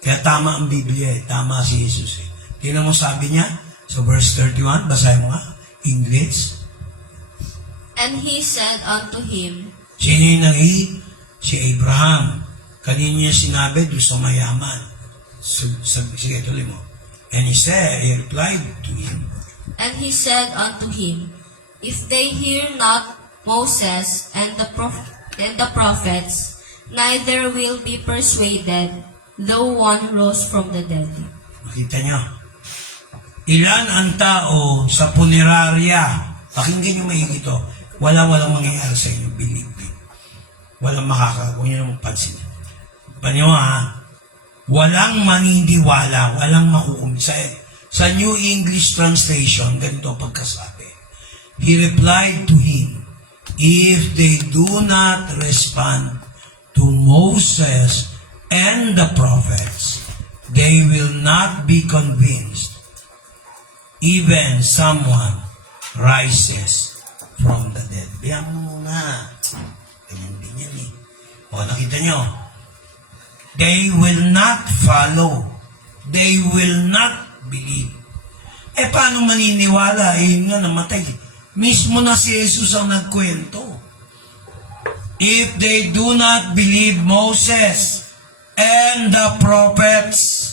Kaya tama ang Biblia tama si Jesus Tingnan mo sabi niya, sa verse 31, basahin mo nga, English. And he said unto him, Sino yung nanghi? Si Abraham. Kanino niya sinabi, doon sa mayaman. Sige, tuloy mo. And he replied to him, And he said unto him, If they hear not Moses and the prophets, neither will be persuaded, though one rose from the dead. Makita niyo. Ilan ang tao sa punerarya? Pakinggan niyo maigi ito. Walang mangyayari sa inyo, believe me. Walang makakagawa niyo ng pansin. Panyo walang maniniwala, walang makukumisa. Sa New English Translation, ganito pagkasabi. He replied to him, If they do not respond to Moses and the prophets, they will not be convinced. Even someone rises from the dead. Biyan mo muna. Ganyan din yan O, nakita nyo? They will not follow. They will not believe. Paano maniniwala? Yun nga, namatay. Mismo na si Jesus ang nagkwento. If they do not believe Moses and the prophets,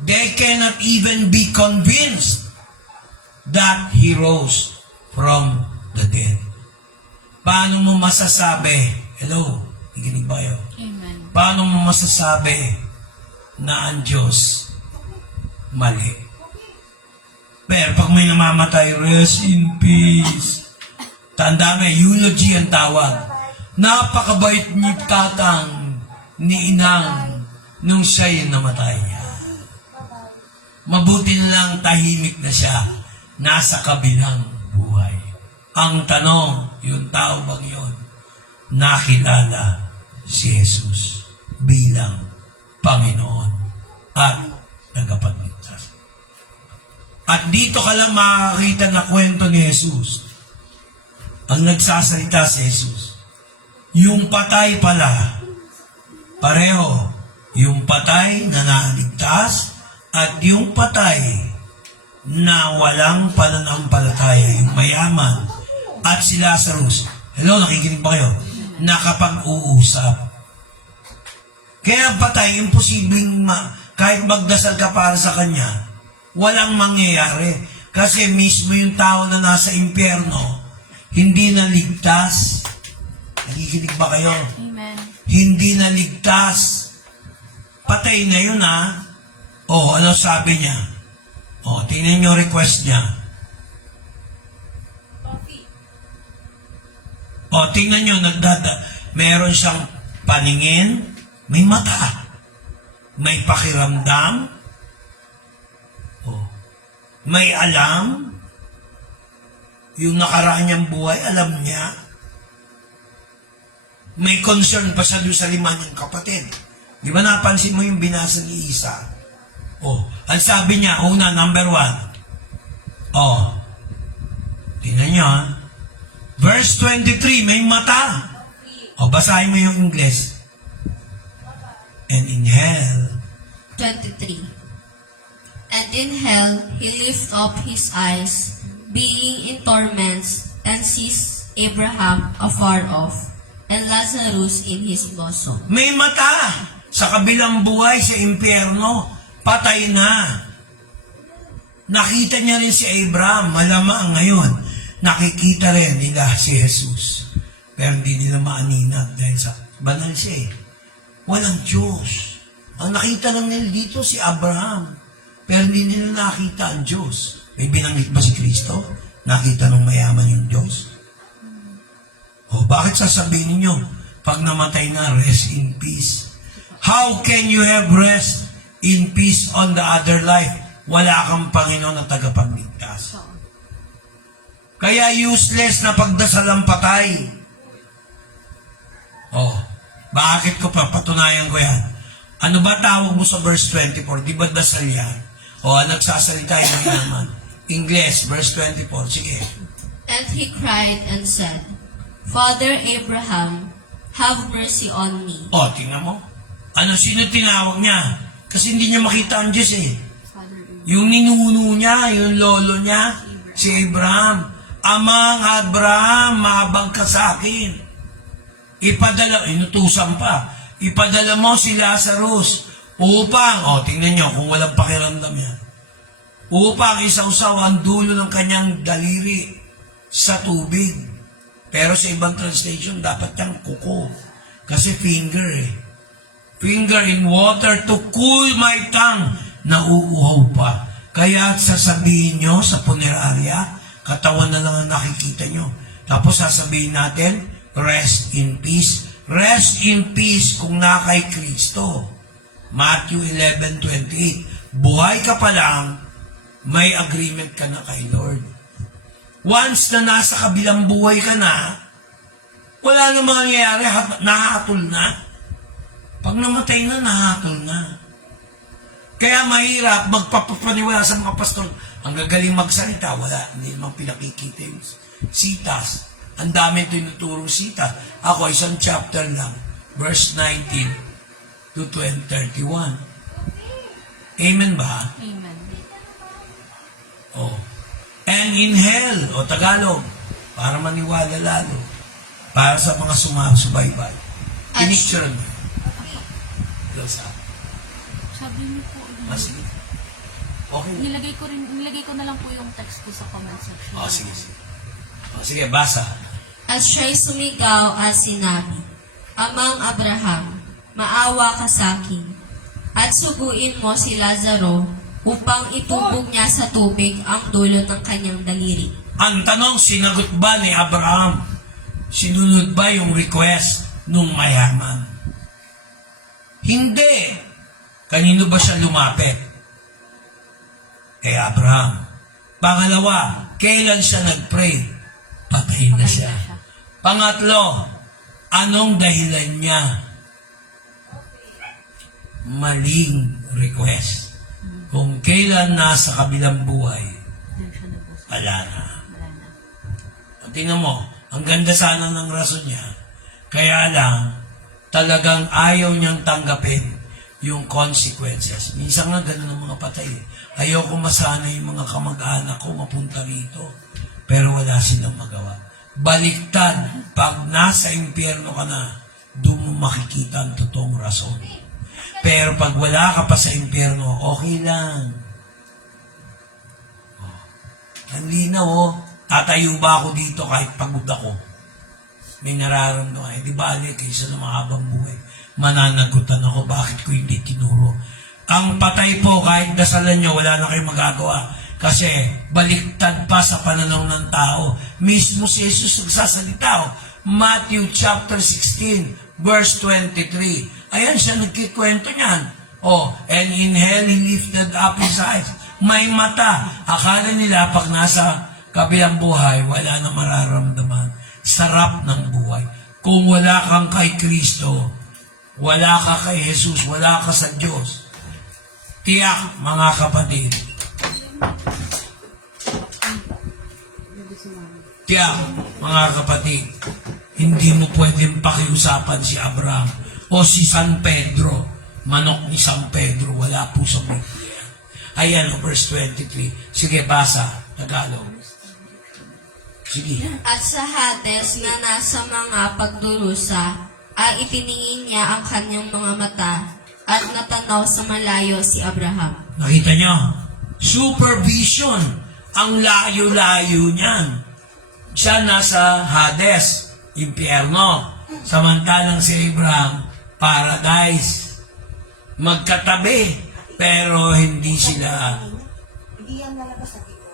they cannot even be convinced that He rose from the dead. Paano mo masasabi? Hello? Nakikinig ba kayo? Amen. Paano mo masasabi na ang Diyos mali? Pero pag may namamatay, rest in peace. Tanda mo, eulogy ang tawag. Napakabait ni tatang. ni inang nung siya'y namatay. Mabuti na lang tahimik na siya, nasa kabilang buhay. Ang tanong, yung tao bang yun, nakilala si Jesus bilang Panginoon at tagapagligtas. At dito ka lang makakita na kwento ni Jesus. Ang nagsasalita si Jesus. Yung patay pala, pareho, yung patay na naligtas at yung patay na walang pananampalataya, yung mayaman at si Lazarus. Hello, nakikinig ba kayo? Nakapag-uusap. Kaya ang patay, imposibleng kahit magdasal ka para sa kanya, walang mangyayari. Kasi mismo yung tao na nasa impyerno, hindi na ligtas. Nakikinig ba kayo? Amen. Hindi na ligtas. Patay na yun, ha? O, ano sabi niya? O, tingnan niyo request niya. O, tingnan niyo, meron siyang paningin, may mata, may pakiramdam, o, may alam, yung nakaraan niyang buhay, alam niya, may concern pa siya doon sa 5 niyang kapatid. Di ba napansin mo yung binasa ni Isa? Oh, ang sabi niya, una, number 1. Oh, tingnan niyo, ha? Verse 23, may mata. Oh, basahin mo yung English. And in hell, 23. And in hell he lift up his eyes, being in torments, and sees Abraham afar off, and Lazarus in his bosom. may mata. Sa kabilang buhay, sa impyerno, patay na. Nakita niya rin si Abraham, malamang ngayon, nakikita rin nila si Jesus. Pero hindi nila maaninag dahil sa banal siya eh. Walang Diyos. Ang nakita lang nila dito si Abraham. Pero hindi nila nakita ang Diyos. May binanggit ba si Kristo? Nakita ng mayaman yung Diyos? O bakit sasabihin niyo, pag namatay na, rest in peace? How can you have rest in peace on the other life? Wala kang Panginoon na tagapagligtas. Kaya useless na pagdasal ang patay. Oh, bakit ko papatunayan ko yan? Ano ba tawag mo sa verse 24? Di ba dasal yan? O, nagsasalita yung naman. English, verse 24. Sige. And he cried and said, Father Abraham, have mercy on me. O, tingnan mo. Ano, sino tinawag niya? Kasi hindi niya makita ang Diyos eh. Father Abraham. Yung ninuno niya, yung lolo niya, si Abraham. Amang Abraham, mahabag ka sa akin. Ipadala, inutusan pa. Ipadala mo si Lazarus upang, tingnan niyo kung walang pakiramdam yan. Upang isawsaw ang dulo ng kanyang daliri sa tubig. Pero sa ibang translation, dapat yung kuko. Kasi finger eh. Finger in water to cool my tongue. Nauuhaw pa. Kaya sasabihin nyo sa punerarya, katawan na lang ang nakikita nyo. Tapos sasabihin natin, rest in peace. Rest in peace kung na kay Kristo. Matthew 11:28. Buhay ka pa lang, may agreement ka na kay Lord. Once na nasa kabilang buhay ka na, wala na mangyayari, nahatol na. Pag namatay na, nahatol na. Kaya mahirap magpapaniwala sa mga pastor. Ang gagaling magsalita, wala. Hindi naman pinakikita yung sitas. Ang dami tinuturong sitas. Ako, isang chapter lang. Verse 19 to 31. Amen ba? Amen. Oh. And in hell, Tagalog, para maniwala lalo. Para sa mga sumasubaybay. Pinicture mo. Sabi niyo po, Sige. Okay. nilagay ko na lang po yung text ko sa comment section. Sige. Sige, basa. At siya'y sumigaw at sinabi, Amang Abraham, maawa ka sa akin, at suguin mo si Lazaro upang itubog niya sa tubig ang dulo ng kanyang daliri. Ang tanong, sinagot ba ni Abraham? Sinunod ba yung request nung mayaman? Hindi. Kanino ba siya lumapit? Kay Abraham. Pangalawa, kailan siya nag-pray? Patay na siya. Pangatlo, anong dahilan niya? Maling request. Kung kailan nasa kabilang buhay, Diyan siya nabasa. wala na. Wala na. Tingnan mo, ang ganda sana ng rason niya. Kaya lang, talagang ayaw niyang tanggapin yung consequences. Minsan nga ganun ang mga patay. Ayoko masana yung mga kamag-anak ko mapunta rito. Pero wala silang magawa. Baliktad, pag nasa impyerno ka na, doon mo makikita ang totoong rason. Pero pag wala ka pa sa impyerno, okay lang. Ang linaw, oh. Tatayo ba ako dito kahit pagod ako? May nararamdaman. Di ba, kaysa na mahabang buhay, mananagutan ako, bakit ko hindi tinuro? Ang patay po, kahit dasalan nyo, wala na kayong magagawa. Kasi, baliktad pa sa pananaw ng tao. Mismo si Jesus nagsasalita, oh. Matthew chapter 16, verse 23. Ayan siya, nagkikwento niyan. Oh, and in hell he lifted up his eyes. May mata. Akala nila pag nasa kabilang buhay, wala na mararamdaman. Sarap ng buhay. Kung wala kang kay Kristo, wala ka kay Jesus, wala ka sa Diyos. Tiyak, mga kapatid. Tiyak, mga kapatid. Hindi mo pwedeng pakiusapan si Abraham o si San Pedro. Manok ni San Pedro, wala po sa Biblia. Ayan, verse 23. Sige, basa. Tagalog. Sige. At sa Hades na nasa mga pagdurusa, ay itiningin niya ang kanyang mga mata at natanaw sa malayo si Abraham. Nakita nyo? Supervision. Ang layo-layo niyan. Siya nasa Hades, impyerno. Samantalang si Abraham, paradise. Magkatabi, pero hindi sila Hindi yan lalabas sa dito.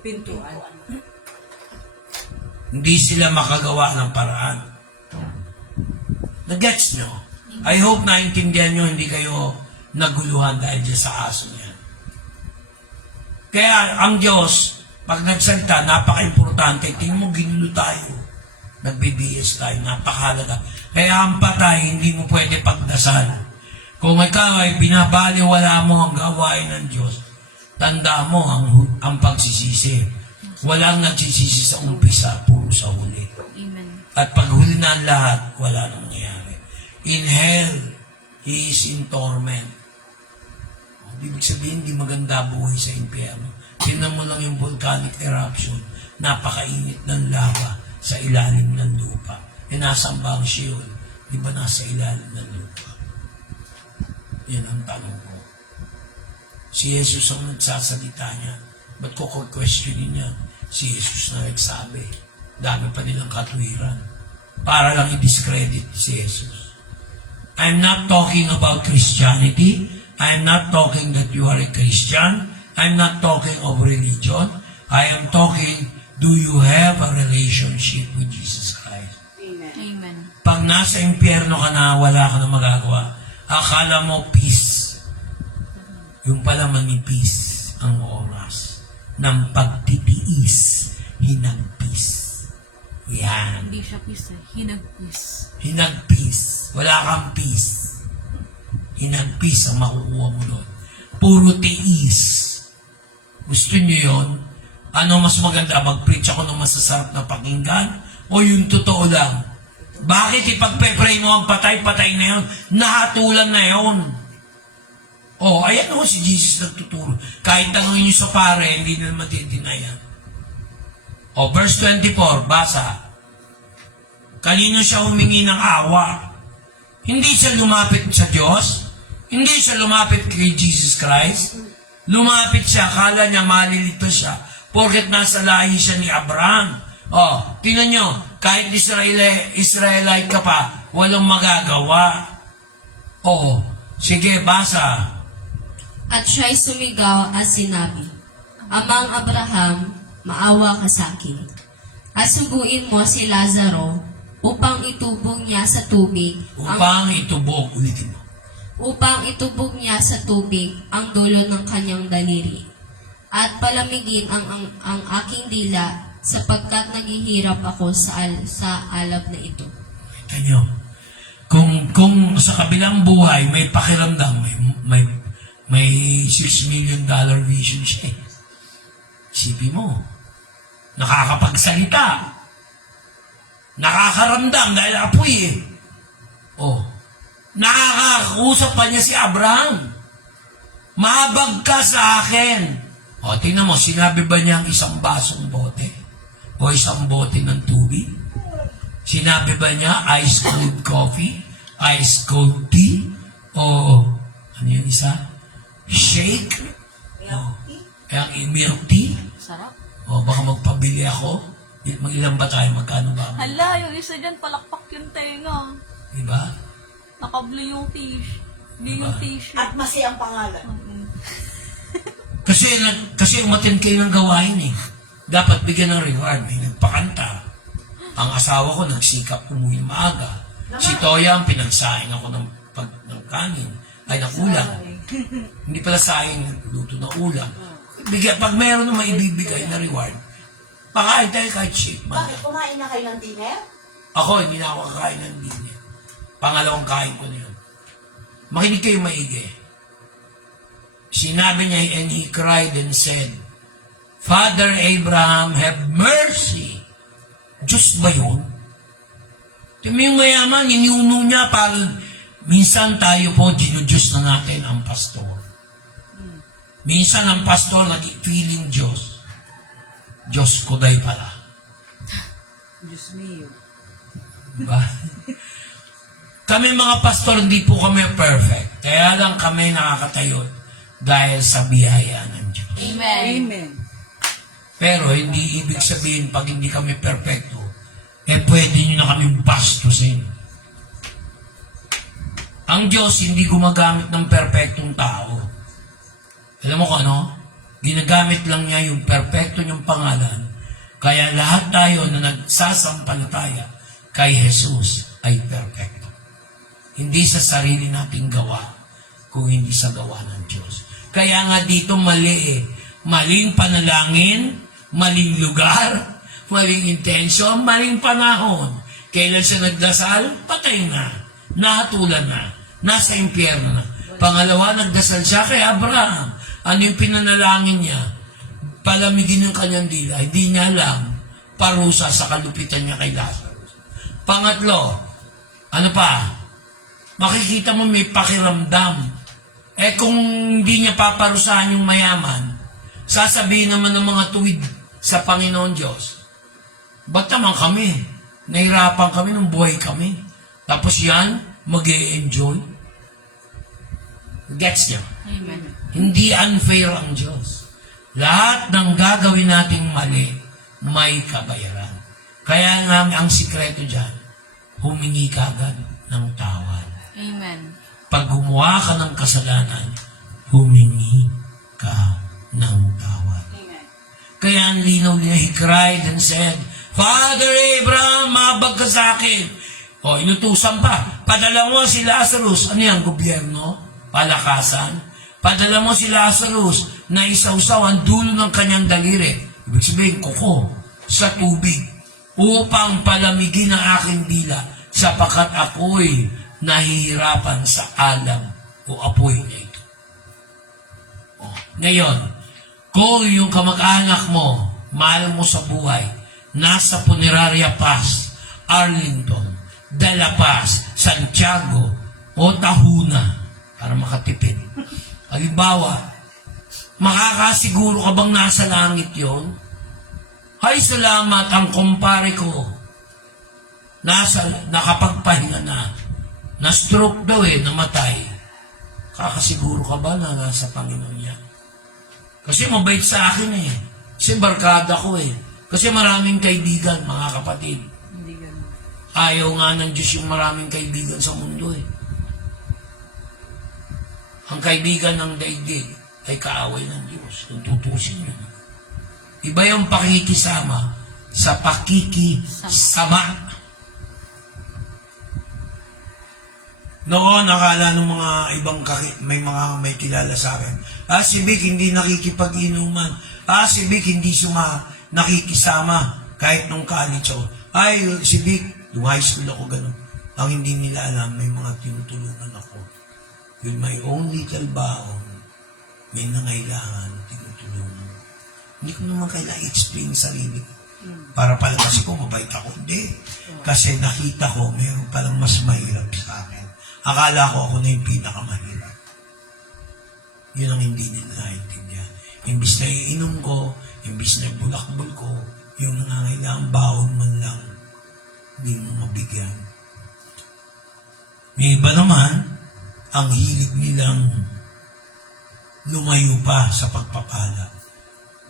Pintuan. hindi sila makagawa ng paraan. Nag-gets nyo? I hope naintindihan nyo, hindi kayo naguluhan dahil dyan sa aso niya. Kaya ang Diyos, pag nagsalita, napaka-importante. Tingnan mo, ginulo tayo. Nag-BBS tayo, napakahalaga. Kaya ang patay, hindi mo pwede pagdasal. Kung ikaw ay binabaliwala mo ang gawain ng Diyos, tanda mo ang pagsisisi. Walang nagsisisi sa umpisa, puro sa huli. Amen. At pag huli na ang lahat, wala nang nangyari. In hell, he is in torment. Ibig sabihin, hindi maganda buhay sa impyerno. Tingnan mo lang yung volcanic eruption. Napakainit ng lava sa ilalim ng lupa. E nasaan ba ang Sheol? Di ba nasa ilalim ng lupa? Yan ang tanong ko. Si Jesus ang nagsasalita niya. Ba't ko questionin niya? Si Jesus na nagsabi. Dami pa nilang katwiran. Para lang i-discredit si Jesus. I'm not talking about Christianity. I'm not talking that you are a Christian. I'm not talking of religion. I am talking, do you have a relationship with Jesus Christ? Amen. Pag nasa impyerno ka na, wala ka na magagawa. Akala mo peace. Yung pala manipis ang oras ng pagtitiis, hinagpis. Yan. Hindi siya peace eh. Hinag-peace. Hinagpis. Wala kang peace. Hinagpis ang makukuha mo doon. Puro tiis. Gusto niyo yon? Ano mas maganda? Mag-preach ako ng masasarap na pakinggan? O yung totoo lang? Bakit ipagpe-pray mo ang patay-patay na yun? Nahatulan na yun. O, ayan o, si Jesus nagtuturo. Kahit tanongin niyo sa pare, hindi na matitinayan. O, verse 24, basa. Kanino siya humingi ng awa? Hindi siya lumapit sa Diyos. Hindi siya lumapit kay Jesus Christ. Lumapit siya, akala niya malilito siya. Porket nasa lahi siya ni Abraham. O, tingnan nyo, kahit Israelite ka pa, walang magagawa. O, sige, basa. At siya'y sumigaw at sinabi, Amang Abraham, maawa ka sa akin. At suguin mo si Lazaro upang itubog niya sa tubig Upang itubog, ulitin mo. upang itubog niya sa tubig ang dulo ng kanyang daliri at palamigin ang aking dila sapagkat naghihirap ako sa alab na ito. Kita nyo, kung sa kabilang buhay may pakiramdam, may $6 million vision siya eh. Isipin mo, nakakapagsalita, nakakaramdam dahil apoy eh. Oh, nakakausap pa niya si Abraham. Mabag ka sa akin. O, tingnan mo, sinabi ba niya ang isang basong bote? O isang bote ng tubig? Sinabi ba niya ice cold coffee? Ice cold tea? O, ano yung isa? Shake? O, milk tea? Sarap. O, baka magpabili ako? Mag-ilan ba tayo? Magkano ba? Hala, yung isa dyan, palakpak yung tenga. Diba? Nakablo yung tish. Hindi Diba? yung tissue. At Masi ang pangalan. Kasi umatin kayo ng gawain eh. Dapat bigyan ng reward. May nagpakanta. Ang asawa ko nagsikap umuwi maaga. Si Toya ang pinagsaing ako ng kanin. Ay, ng ulam. Hindi pala saing luto ng ulam. Pag meron na maibibigay na reward, pakain tayo kahit shit man. Bakit? Kumain na kayo ng dinner? Ako, hindi na ako kakain ng dinner. Pangalawang kain ko na yun. Makinig kayo maigi. Sinabi niya, and he cried and said, Father Abraham, have mercy. Diyos ba yun? Tingnan mo yung mayaman, iniuno niya para minsan tayo po, dinudiyos na natin ang pastor. Minsan ang pastor nag-feeling Diyos. Diyos ko day pala. Diyos mio. Diba? Kami mga pastor, hindi po kami perfect. Kaya lang kami nakakatayo dahil sa biyaya ng Diyos. Amen. Amen. Pero hindi ibig sabihin pag hindi kami perfecto, pwede nyo na kaming bastusin. Ang Diyos hindi gumagamit ng perfectong tao. Alam mo kung ano? Ginagamit lang niya yung perfecto niyang pangalan. Kaya lahat tayo na nagsasampalataya kay Jesus ay perfecto. Hindi sa sarili nating gawa, kung hindi sa gawa ng Diyos. Kaya nga dito mali eh. Maling panalangin, maling lugar, maling intensyon, maling panahon. Kailan siya nagdasal? Patay na. Nahatulan na. Nasa impyerno na. Pangalawa, nagdasal siya kay Abraham. Ano yung pinanalangin niya? Palamigin yung kanyang dila. Hindi niya alam. Parusa sa kalupitan niya kay Lazarus. Pangatlo, ano pa? Makikita mo may pakiramdam. Kung hindi niya paparusahan yung mayaman, sasabihin naman ng mga tuwid sa Panginoon Diyos, ba't naman kami? Nahirapan kami nung buhay kami. Tapos yan, mag-e-enjoy. Gets niya? Amen. Hindi unfair ang Diyos. Lahat ng gagawin nating mali, may kabayaran. Kaya nga ang sikreto dyan, humingi ka agad ng tawad. Amen. Pag gumawa ka ng kasalanan, humingi ka ng tawad. Amen. Kaya ang linaw niya, he cried and said, Father Abraham, mabag ka sa akin. O, inutusan pa. Padala mo si Lazarus. Ano yan, gobyerno? Palakasan? Padala mo si Lazarus na isawsaw ang dulo ng kanyang daliri. Ibig sabihin, kuko, sa tubig, upang palamigin ang aking dila, sapagkat ako'y nahihirapan sa alam o apoy niya ito. O, ngayon, kung yung kamag-anak mo, mahal mo sa buhay, nasa Funeraria Paz, Arlington, Dela Paz, Santiago, o Tahuna, para makatipid. Halimbawa, makakasiguro ka bang nasa langit yon? Hay, salamat, ang kumpare ko, nakapagpahinga na stroke daw namatay. Kakasiguro ka ba na nasa Panginoon niya? Kasi mabait sa akin Kasi barkada ko Kasi maraming kaibigan, mga kapatid. Hindi ganun. Ayaw nga ng Diyos yung maraming kaibigan sa mundo Ang kaibigan ng daigdig ay kaaway ng Diyos. Kung tutusin yun. Iba yung pakikisama sa pakikisama. Noon, nakala ng mga ibang may kilala sa akin, si Vic hindi nakikipag-inuman. Si Vic hindi nakikisama kahit nung college ako. Si Vic, yung high school ako ganun. Ang hindi nila alam, may mga tinutulungan ako. With my own little baon, may nangailangan, tinutulungan. Hindi ko naman kailangan explain sarili ko. Para pala kasi ko, mabait ako. Hindi. Kasi nakita ko, mayroon palang mas mahirap sa akin. Akala ko ako na yung pinakamahirap. Yun ang hindi nila naintindihan. Imbis na iinom ko, imbis na bulakbol ko, yung nangangailangan baon man lang, hindi mo mabigyan. May iba naman, ang hilig nilang lumayo pa sa pagpapala.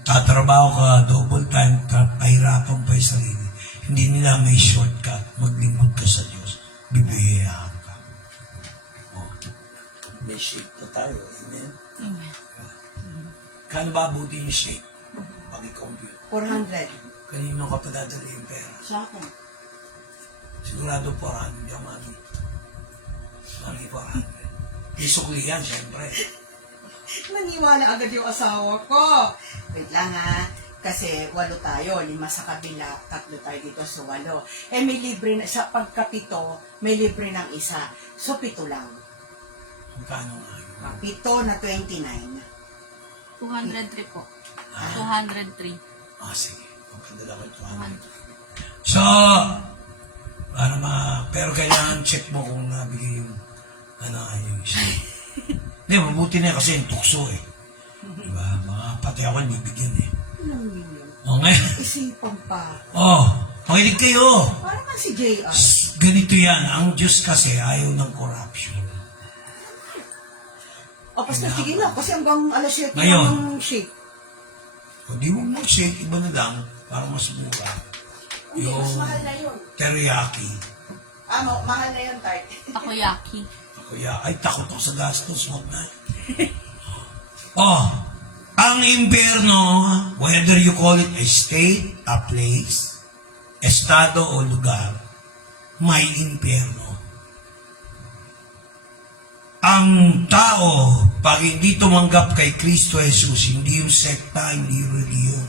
Tatrabaho ka, double time ka, pahirapan pa yung sarili. Hindi nila may shortcut, maglingkod ka sa Diyos, bibihiyaan ka. May shake na tayo, amen? Amen. Kano ba abutin yung shake? Pag-i-compute. 400. Kanino ka pa dadali yung pera? Sa akin. Sigurado 400 yung mami. Mami 400. Isukli yan, siyempre. Naniwala agad yung asawa ko. Wait lang ha. Kasi 8 tayo, 5 sa kabila, 3 tayo dito sa 8. May libre na, sa pagkapito, may libre ng isa. So 7 lang. Magkano nga yun? 7 na 29. 203 po. 203. Sige. Magpadala ko ito. 200. So, pero kailangan check mo kung nabigay yung, yung shake. Hindi, mabuti na kasi yung tukso eh. Diba? Pati ako bibigyan eh. Ilang million? Okay? Isipan pa. Makinig kayo. Parang man si JR. Ganito yan. Ang Diyos kasi ayaw ng corruption. Pastor, sige na. Kasi hanggang alas 7 Ngayon. ng shake. Di mo mag-shake, iba na lang para mas mura. Hindi, mas mahal na yun. Teriyaki. Mahal na yun, Tart. Takoyaki. Ay, takot ako sa gastos. Huwag na. Ang impyerno, whether you call it a state, a place, estado o lugar, may impyerno. Ang tao, pag hindi tumanggap kay Kristo Jesus, hindi yung sekta, hindi yung reliyon,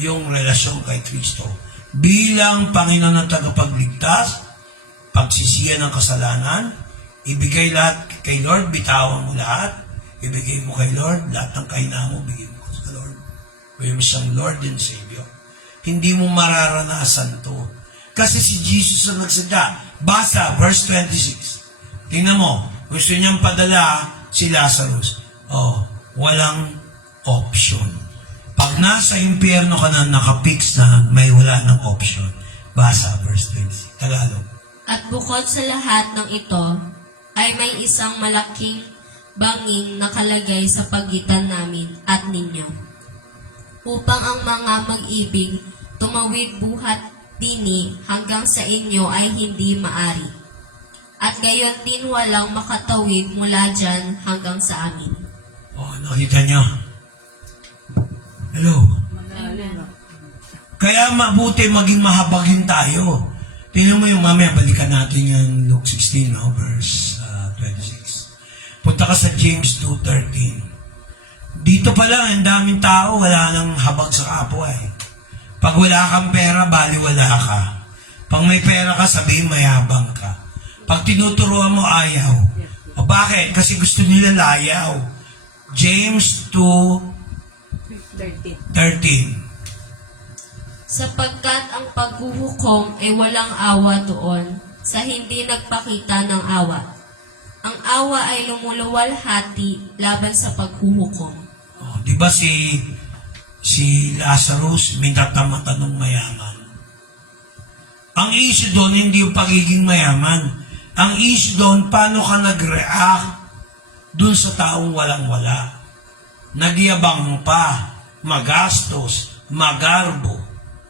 yung relasyon kay Kristo, bilang Panginoon ng tagapagligtas, pagsisiya ng kasalanan, ibigay lahat kay Lord, bitawan mo lahat, ibigay mo kay Lord, lahat ng kahinaan mo, bigay mo sa Lord. Bigay mo siyang Lord and Savior. Hindi mo mararanasan to. Kasi si Jesus ang nagsadya. Basa, verse 26. Tingnan mo, gusto niyang padala si Lazarus. Walang option. Pag nasa impyerno ka na, nakapix na, may wala ng option. Basa, verse 26. Tagalog. At bukod sa lahat ng ito, ay may isang malaking banging nakalagay sa pagitan namin at ninyo, upang ang mga mag-ibig tumawid buhat dini hanggang sa inyo ay hindi maari. At gayon din walang makatawid mula dyan hanggang sa amin. Nakita niyo? Hello? Amen. Kaya mabuti maging mahabagin tayo. Tingnan mo yung mamaya, balikan natin yung Luke 16, verse 26. Punta ka sa James 2:13. Dito pa lang, ang daming tao, wala nang habag sa kapwa eh. Pag wala kang pera, baliwala ka. Pag may pera ka, sabihin mayabang ka. Pag tinuturuan mo, ayaw. Bakit? Kasi gusto nila layaw. James 2:13. Sapagkat ang paghuhukom ay walang awa doon sa hindi nagpakita ng awa. Ang awa ay lumuluwalhati laban sa paghuhukom. Di ba si Lazarus minatamata ng mayaman? Ang issue doon, hindi yung pagiging mayaman. Ang issue doon, paano ka nag-react doon sa taong walang-wala? Nagyabang pa, magastos, magarbo,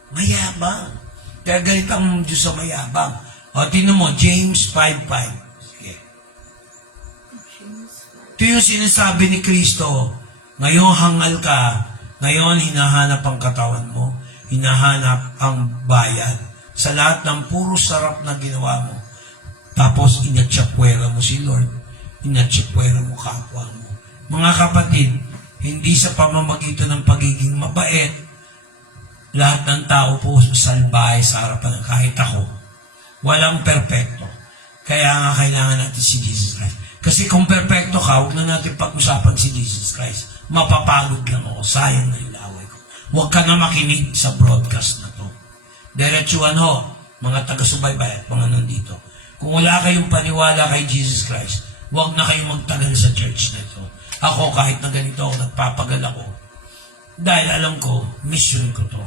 mayabang. Kaya galit ang Diyos sa mayabang. Tingnan mo, James 5:5. Sige. Ito yung sinasabi ni Kristo, ngayon hangal ka, ngayon hinahanap ang katawan mo, hinahanap ang bayad sa lahat ng puro sarap na ginawa mo. Tapos inatsapwera mo si Lord, inatsapwera mo kapwa mo. Mga kapatid, hindi sa pamamagitan ng pagiging mabait, lahat ng tao po salbahe sa harapan ng kahit ako. Walang perpekto. Kaya nga kailangan natin si Jesus Christ. Kasi kung perpekto ka, huwag na natin pag-usapan si Jesus Christ. Mapapagod lang ako. Sayang na yung laway ko. Huwag ka na makinig sa broadcast na to. Diretsuhan ho, mga taga-subaybay at mga nandito. Kung wala kayong paniwala kay Jesus Christ, huwag na kayong magtagal sa church na ito. Ako, kahit na ganito ako, nagpapagal ako. Dahil alam ko, mission ko to.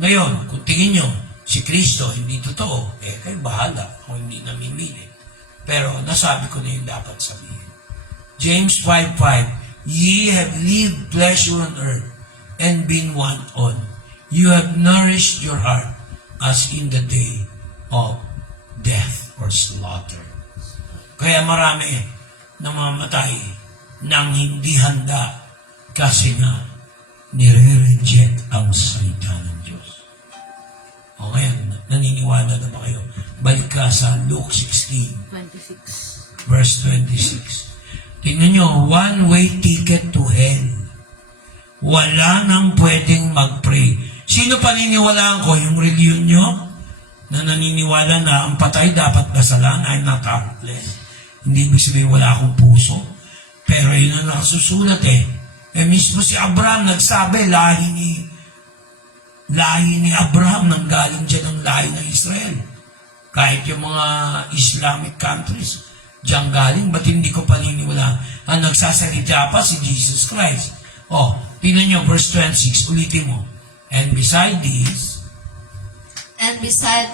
Ngayon, kung tingin nyo, si Kristo hindi totoo, kayo bahala kung hindi namimili. Pero nasabi ko na yung dapat sabihin. James 5:5, Ye have lived pleasure on earth and been want on. You have nourished your heart as in the day of death or slaughter. Kaya marami namamatay nang hindi handa kasi nga nire-reject ang salita ng Diyos. O ngayon, naniniwala na ba kayo? Balik ka sa Luke 16, 26. verse 26. Tingnan nyo, one-way ticket to hell. Wala nang pwedeng mag-pray. Sino paniniwalaan ko? Yung reliyon nyo? Na naniniwala na ang patay dapat dasalan, I'm not heartless. Hindi ibig sabihin wala akong puso. Pero yun ang nakasusulat mismo si Abraham nagsabi, lahi ni Abraham nanggaling dyan ang lahi ng Israel. Kahit yung mga Islamic countries, diyan galing, ba't hindi ko paniniwala? Ang nagsasalita pa si Jesus Christ. Tingnan nyo, verse 26, ulitin mo. And beside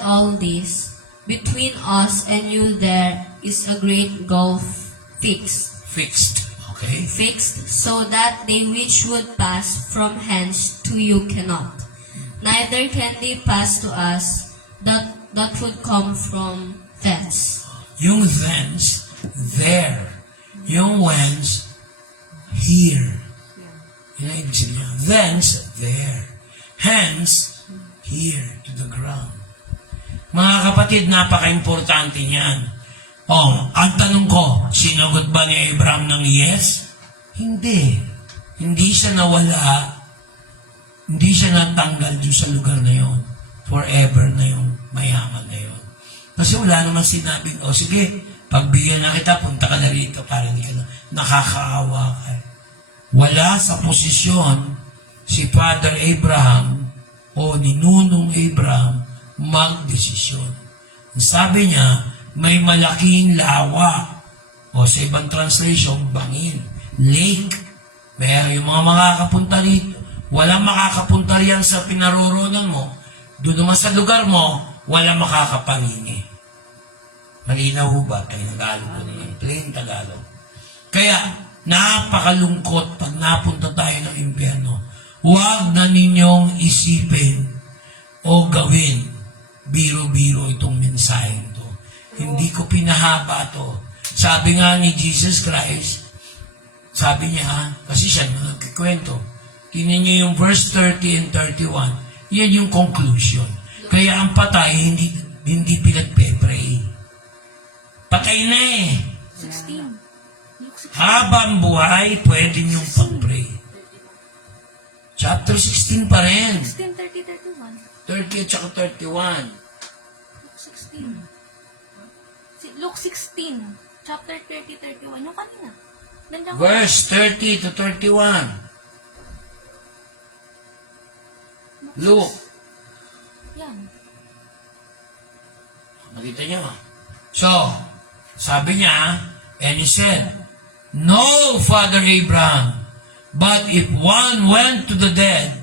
all this, between us and you there is a great gulf fixed, okay? Fixed, so that they which would pass from hence to you cannot. Neither can they pass to us that would come from thence. Yung thence, there. Yung whence, here. Yun ang ibig sabihin. Thence, there. Hence, here, to the ground. Mga kapatid, napaka-importante niyan. Ang tanong ko, sinagot ba ni Abraham ng yes? Hindi. Hindi siya nawala. Hindi siya natanggal doon sa lugar na yon. Forever na yung mayaman na yon. Kasi wala naman sinabing, sige, pagbigyan na kita, punta ka na rito para hindi ka na nakakaawa ka. Wala sa posisyon si Father Abraham o ni Nunong Abraham magdesisyon. Sabi niya, may malaking lawa o sa ibang translation, bangin, lake. May yung mga makakapunta rito. Walang makakapunta riyan sa pinaroroonan mo. Doon naman sa lugar mo, walang makakaparini. Malinaw ho ba? Tagalog ko naman. Plain Tagalog. Kaya, napakalungkot pag napunta tayo ng impyerno. Huwag na ninyong isipin o gawin biro-biro itong mensaheng to. Hindi ko pinahaba to. Sabi nga ni Jesus Christ, sabi niya, kasi siya nagkikwento. Tingnan niyo yung verse 30 and 31. Yan yung conclusion. Kaya ang patay, hindi pinagpe-pray. Patay na 16. Luke 16. Habang buhay, pwede niyong pag-pray. Chapter 16 pa rin. 16, 30, 31. 30 at saka 31. Luke 16. Luke 16. Chapter 30, 31. Yung kanina. Nandiyan ko. Verse 30 to 31. Luke. Yan. Makita niyo. So, sabi niya, and he said, No, Father Abraham, but if one went to the dead,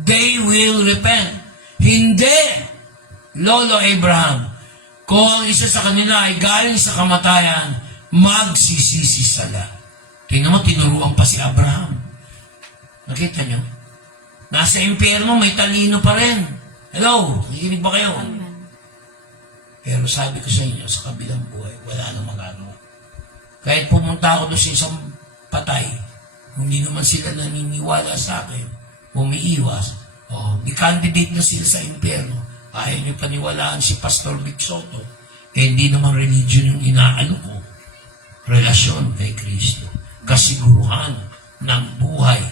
they will repent. Hindi, Lolo Abraham. Kung ang isa sa kanila ay galing sa kamatayan, magsisisi sila. Tingnan mo, tinuruan pa si Abraham. Nakita niyo? Nasa impyerno, may talino pa rin. Hello, nakikinig ba kayo? Amen. Pero sabi ko sa inyo, sa kabilang buhay, wala nang magagawa. Kahit pumunta ako doon sa isang patay, hindi naman sila naniniwala sa akin, umiiwas, di candidate na sila sa impyerno. Ayaw niyo paniwalaan si Pastor Vic Soto. hindi naman religion yung inaano ko. Relasyon kay Kristo. Kasiguruhan ng buhay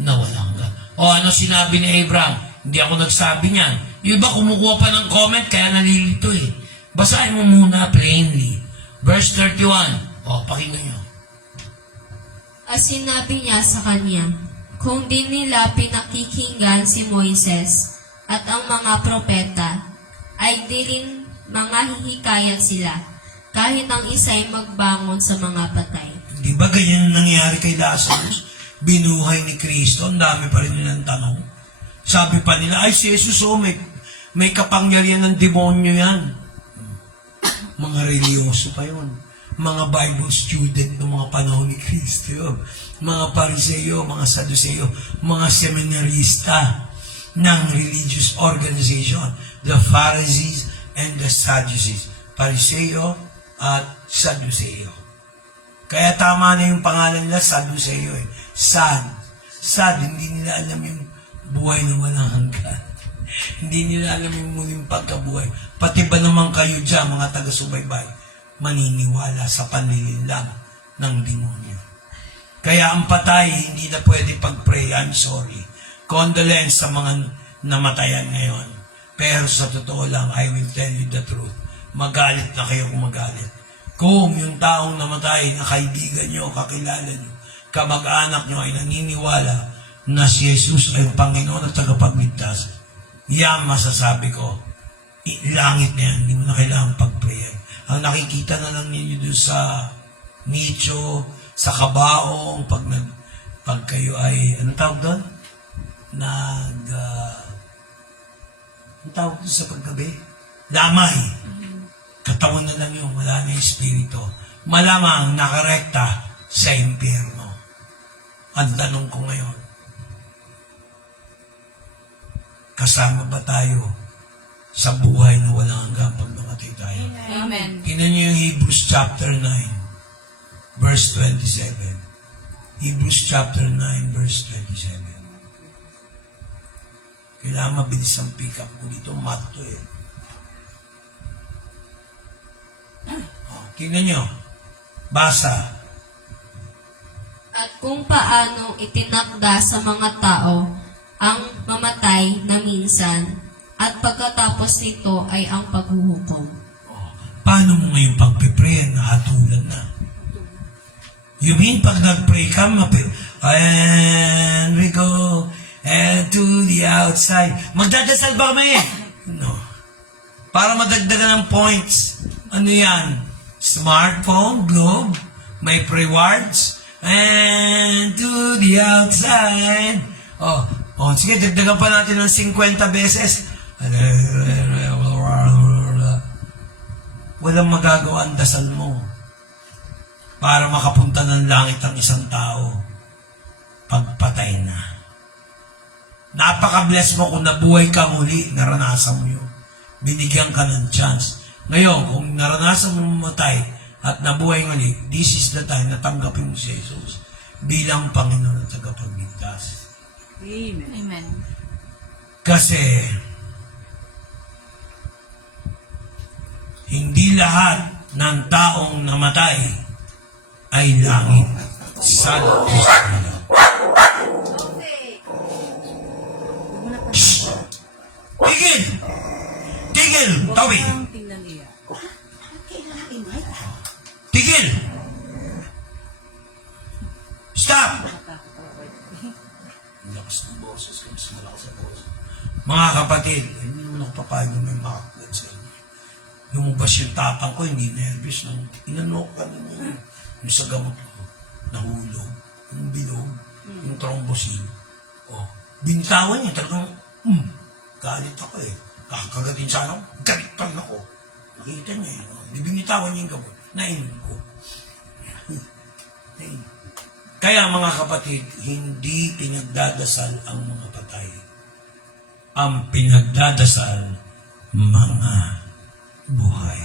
na walang hanggan. O ano sinabi ni Abraham? Hindi ako nagsabi niyan. Yung iba kumukuha pa ng comment kaya nalilito eh. Basahin mo muna plainly. Verse 31. O, pakinggan nyo. At sinabi niya sa kanya, kung di nila pinakikinggan si Moises at ang mga propeta, ay di rin mga hihikayat sila, kahit ang isa'y magbangon sa mga patay. Di ba ganyan ang nangyari kay Lazarus? Binuhay ni Kristo, ang dami pa rin nilang tanong. Sabi pa nila, ay si Jesus, may kapangyarihan ng demonyo yan. Mga religyoso pa yun. Mga Bible student ng mga panahon ni Kristo yun. Mga Pariseo, mga Saduseo, mga seminarista ng religious organization. The Pharisees and the Sadducees. Pariseo at Saduseo. Kaya tama na yung pangalan nila, Saduseo eh. Sad, hindi nila alam yung buhay na walang hanggan. Hindi nila alam yung muling pagkabuhay. Pati ba naman kayo dyan, mga taga-subaybay, maniniwala sa panlilinlang ng demonyo. Kaya ang patay, hindi na pwede pag-pray, I'm sorry. Condolence sa mga namatayan ngayon. Pero sa totoo lang, I will tell you the truth. Magalit na kayo kung magalit. Kung yung taong namatay na kaibigan nyo, kakilala nyo, kamag-anak nyo ay naniniwala na si Jesus ay ang Panginoon at tagapagligtas, yan masasabi ko, langit na yan, hindi mo na kailangan pag-prayer. Ang nakikita na lang ninyo doon sa nicho, sa kabaong, pag kayo ay, anong tawag doon? Anong tawag doon sa paggabi? Lamay. Katawan na lang yung wala na yung espiritu. Malamang nakarekta sa impyerno. Ang tanong ko ngayon, kasama ba tayo sa buhay na walang hanggang pag namatay tayo? Amen. Tingnan niyo yung Hebrews chapter 9, verse 27. Hebrews chapter 9, verse 27. Kailangan mabilis ang pick up ko dito. Math to eh. Tingnan nyo. Basa. At kung paano itinakda sa mga tao ang mamatay na minsan, at pagkatapos nito ay ang paghuhukom. Paano mo ngayon pagpipray? Nahatulan na. You mean pag nag-pray ka, and we go and to the outside. Magdadasal ba kami? No. Para madagdagan ng points. Ano yan? Smartphone, globe, may rewards, and to the outside. Sige, dagdagan pa natin ng 50 beses. Walang magagawa ang dasal mo para makapunta ng langit ang isang tao pagpatay na. Napaka-bless mo kung nabuhay ka muli, naranasan mo yun. Binigyan ka ng chance. Ngayon, kung naranasan mo mamatay at nabuhay muli, this is the time na tanggapin mo si Jesus bilang Panginoon at tagapagligtas. Amen. Amen. Kasi hindi lahat ng taong namatay ay langit sa Kristo. Tigil! Tigil! Toby! Tigil! Stop! Lakas ng boses, mas malakas ang boses. Mga kapatid, hindi naman ako papayag na may makakagad sa inyo. Lumabas yung tapang ko, hindi nervous. Inanok ka na niya. Yung sa gamot ko, nahulog, yung bilog, yung trombosin. Binitawan niya, talagang, galit ako eh. Kakagatin sana ako, galit pa rin ako. Nakita niya eh. Binitawan niya yung gamot, nainom ko. Kaya mga kapatid, hindi pinagdadasal ang mga patay. Ang pinagdadasal, mga buhay.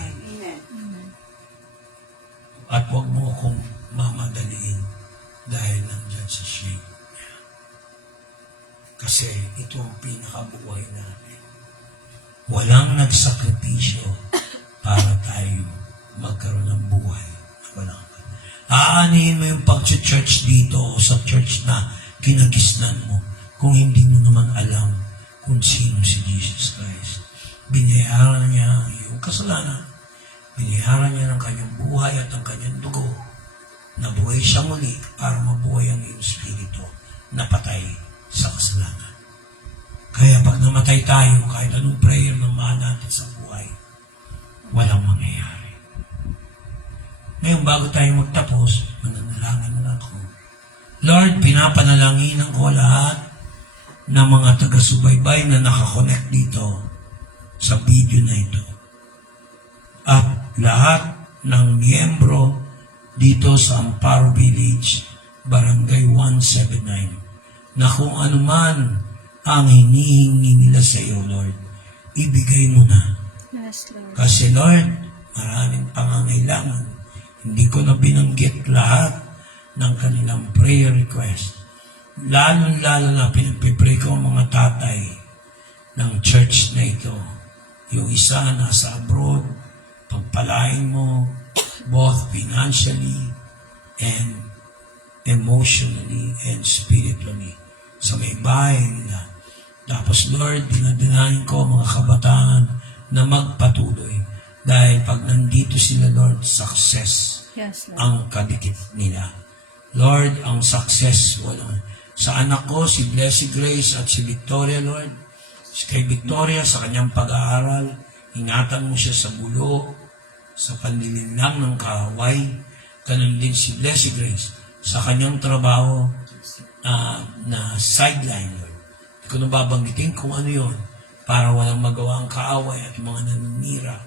At huwag mo akong mamadaliin dahil nandyan si Shane. Kasi ito ang pinakabuhay natin. Walang nagsakripisyo para tayo magkaroon ng buhay. Walang aanihin mo yung pag-church dito o sa church na kinagisnan mo kung hindi mo naman alam kung sino si Jesus Christ. Binayaran niya yung kasalanan. Binayaran niya ng kanyang buhay at ang kanyang dugo. Nabuhay siya muli para mabuhay ang iyong spirito na patay sa kasalanan. Kaya pag namatay tayo, kahit anong prayer na mahal natin sa buhay, walang mangyayari. Ngayon, bago tayo magtapos, mananalangin na ako. Lord, pinapanalangin ko lahat ng mga taga-subaybay na nakakonect dito sa video na ito. At lahat ng miyembro dito sa Amparo Village, Barangay 179, na kung anuman ang hinihingi nila sa iyo, Lord, ibigay mo na. Yes, Lord. Kasi, Lord, maraming pangangailangan. Hindi ko na binanggit lahat ng kanilang prayer request. Lalo-lalo na pinagpipray ko ang mga tatay ng church na ito. Yung isa nasa abroad, pagpalain mo, both financially and emotionally and spiritually sa may bahay nila. Tapos, Lord, dinadinahin ko mga kabataan na magpatuloy dahil pag nandito sila, Lord, success Yes, Lord. ang kadikit nila. Lord, ang success sa anak ko, si Blessed Grace at si Victoria, Lord. Kay Victoria, sa kanyang pag-aaral, ingatan mo siya sa bulo, sa panlilinlang ng kaaway. Ganun din si Blessed Grace sa kanyang trabaho na sideline, Lord. Hindi ko nababanggitin kung ano yun para walang magawa ang kaaway at mga naninira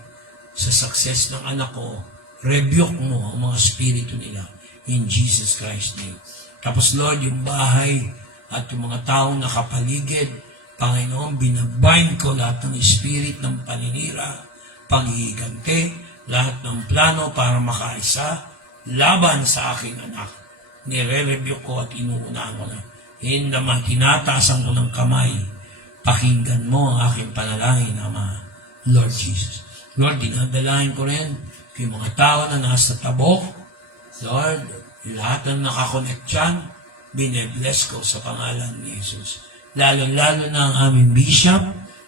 sa success ng anak ko. Rebuke mo ang mga spirito nila in Jesus Christ's name. Tapos, Lord, yung bahay at yung mga taong nakapaligid, Panginoon, binabind ko lahat ng spirit ng paninira, paghihigante, lahat ng plano para makaisa laban sa aking anak. Nire-review ko at inuunahan ko na. Hindaman, tinataasan ko ng kamay. Pakinggan mo ang aking panalangin, Ama, Lord Jesus. Lord, dinadalahin ko rin yung mga tao na nasa tabok. Lord, lahat ng nakakonect dyan, bine-bless ko sa pangalan ni Jesus. Lalo-lalo na ang aming bishop,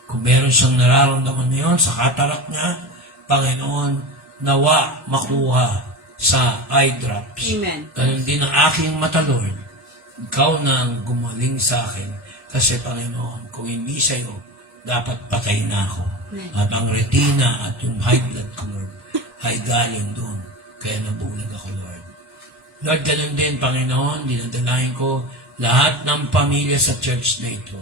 kung meron siyang nararamdaman ngayon sa katarak niya, Panginoon, nawa makuha sa eye drops. Amen. Ganun din ang aking mata, Lord. Ikaw na ang gumaling sa akin. Kasi, Panginoon, kung hindi sa'yo, dapat patay na ako. At ang retina at yung high blood ko, Lord, ay galing doon. Kaya nabulag ako, Lord. Lord, ganun din, Panginoon, dinadalahin ko lahat ng pamilya sa church na ito.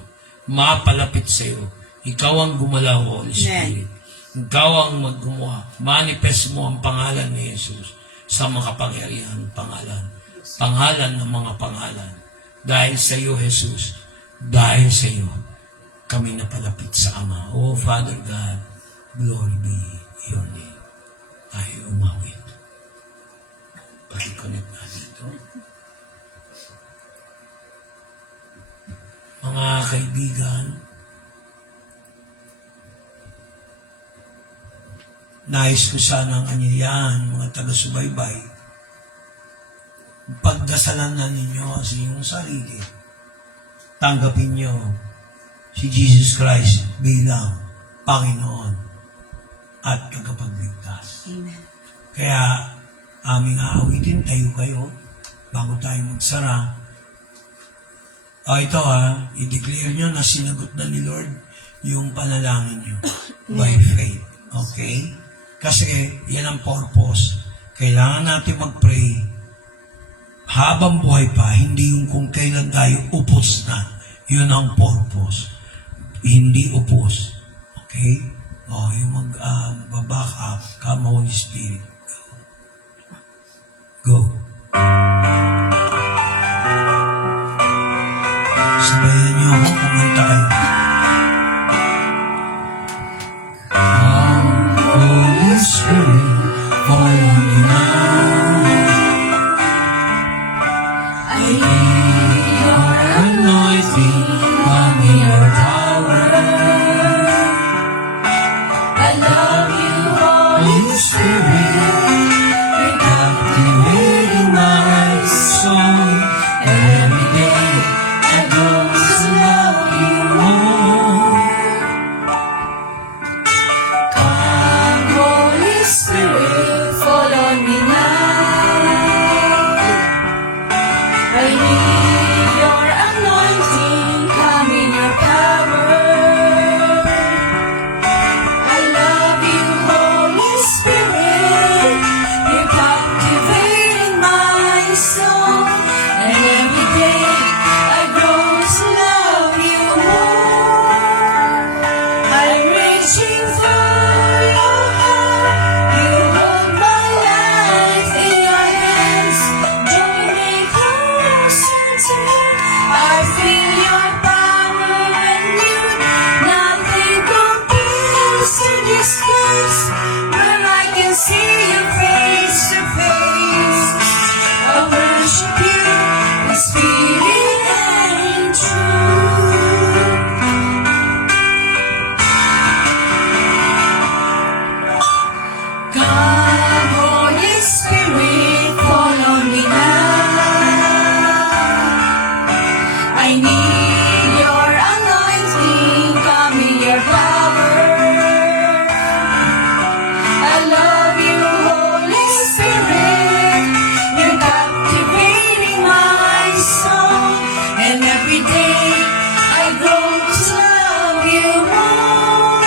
Mapalapit sa iyo. Ikaw ang gumalaw, Holy Spirit. Ikaw ang maggumawa. Manifest mo ang pangalan ni Jesus sa mga kapangyarihan pangalan. Pangalan ng mga pangalan. Dahil sa iyo, Jesus, dahil sa iyo, kami napalapit sa Ama. Oh, Father God, glory be your name. Ay umawit. Pakiconnect natin ito. Mga kaibigan, nais ko sana ang anyayahan, mga taga-subaybay, pagdasalan na ninyo sa inyong sarili. Tanggapin nyo si Jesus Christ bilang Panginoon at tagapagligtas. Amen. Kaya aming aawitin, tayo kayo bago tayo magsara. Ito i-declare nyo na sinagot na ni Lord yung panalangin nyo by faith. Okay? Kasi yan ang purpose. Kailangan natin mag-pray habang buhay pa, hindi yung kung kailan tayo upos na. Yun ang purpose. Hindi upos. Okay? Yung mag-back up, come Holy Spirit. Go. Sabayan niyo ako, kumanta kayo. Holy Spirit, fall on me now. I need your anointing, come your power. I love you, Holy Spirit, captivating my soul. Every day I grow to love you more. Come, Holy Spirit, fall on me now. I need your anointing, come in your power. I love you, Holy Spirit, you're captivating my soul. And every day I grow to love you more. I'm reaching for your heart. You hold my life in your hands. Join me closer to you. I feel your power and you. Nothing compares to this place where I can see you face to face. I worship you in spirit and in truth. Come, Holy Spirit, fall on me now. I need your anointing, come in your power. I love you, Holy Spirit, you're captivating my soul. And every day I grow to love you more.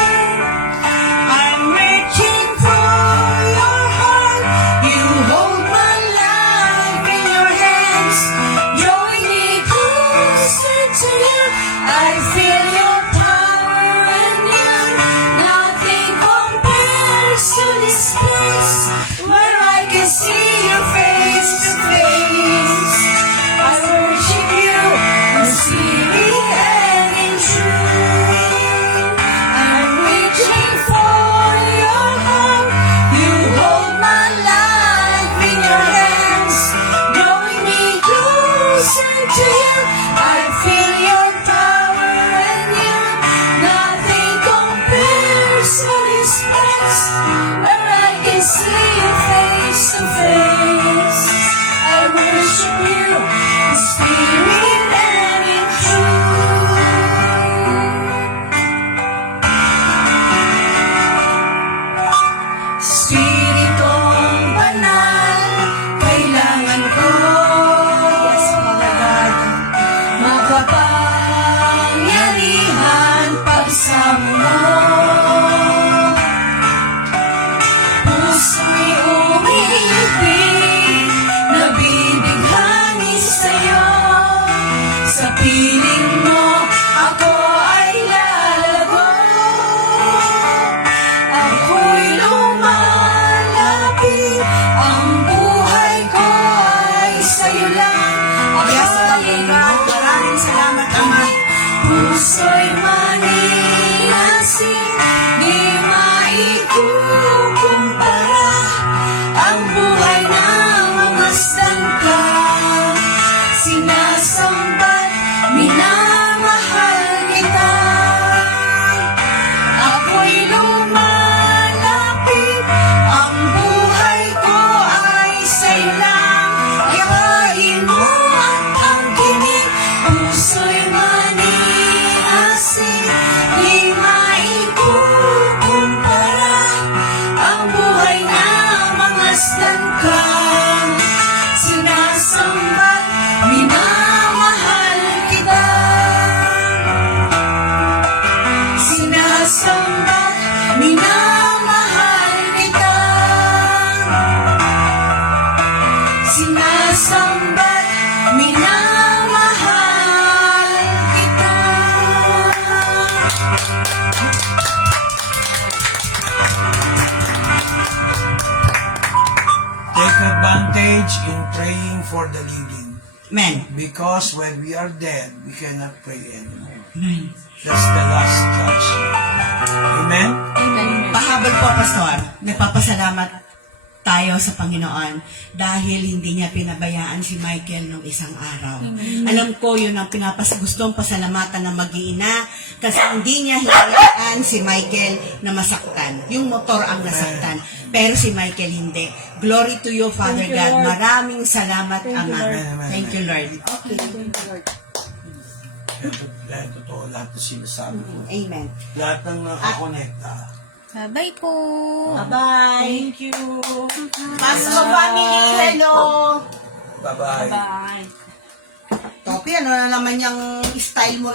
I'm reaching for your heart. You hold my life in your hands. Drawing me closer to you. I feel your power and you. Nothing compares to this place where I can see you face to face. I worship you in spirit and in truth. I'm reaching for your heart. You hold my life in your hands, drawing me closer to you. I feel your power and you. Nothing compares to this place where I can see you face to face. I worship you in spirit and in truth. Spiritong banal, kailangan ko. Yes, Father God. Makapangyarihan pagsamo mo. Puso'y umiibig, nabibighani sa'yo. Sa piling mo, ako ay lalago. Ako'y lumalapit, ang buhay ko ay sa'yo lang. Yes, Father God. Maraming salamat, Ama. Puso'y maniasin, di maikukumpara. Ang buhay na mamasdan ka, sinasambat, minamahal kita. Ako'y lumalapit, ang buhay ko ay sa'yo lang. Ayain mo at ang kinig, puso'y maniasin, di maikukumpara. Ang buhay na mangasdan ka, sinasambat, minamahal kita. Sinasambat, minamahal kita. Sinasambat, minamahal kita. Take advantage in praying for the living. Amen. Because when we are dead, we cannot pray anymore. That's the last judgment. Amen? Pahabol po, Pastor. Nagpapasalamat tayo sa Panginoon dahil hindi niya pinabayaan si Michael nung isang araw. Alam ko yun ang gustong pasalamatan ng mag-iina kasi hindi niya hinayaan si Michael na masaktan. Yung motor ang nasaktan. pero si Michael hindi. Glory to you, Father Thank you, God. Lord. Maraming salamat, Thank you, Ama. Lord. Thank you, Lord. Okay. Kaya totoo lahat na sinasabi ko. Amen. Lahat ng nakakonekta. Bye-bye po. Bye-bye. Thank you. Pasco family, hello. Bye-bye. Bye. Topi, ano na naman yung style mo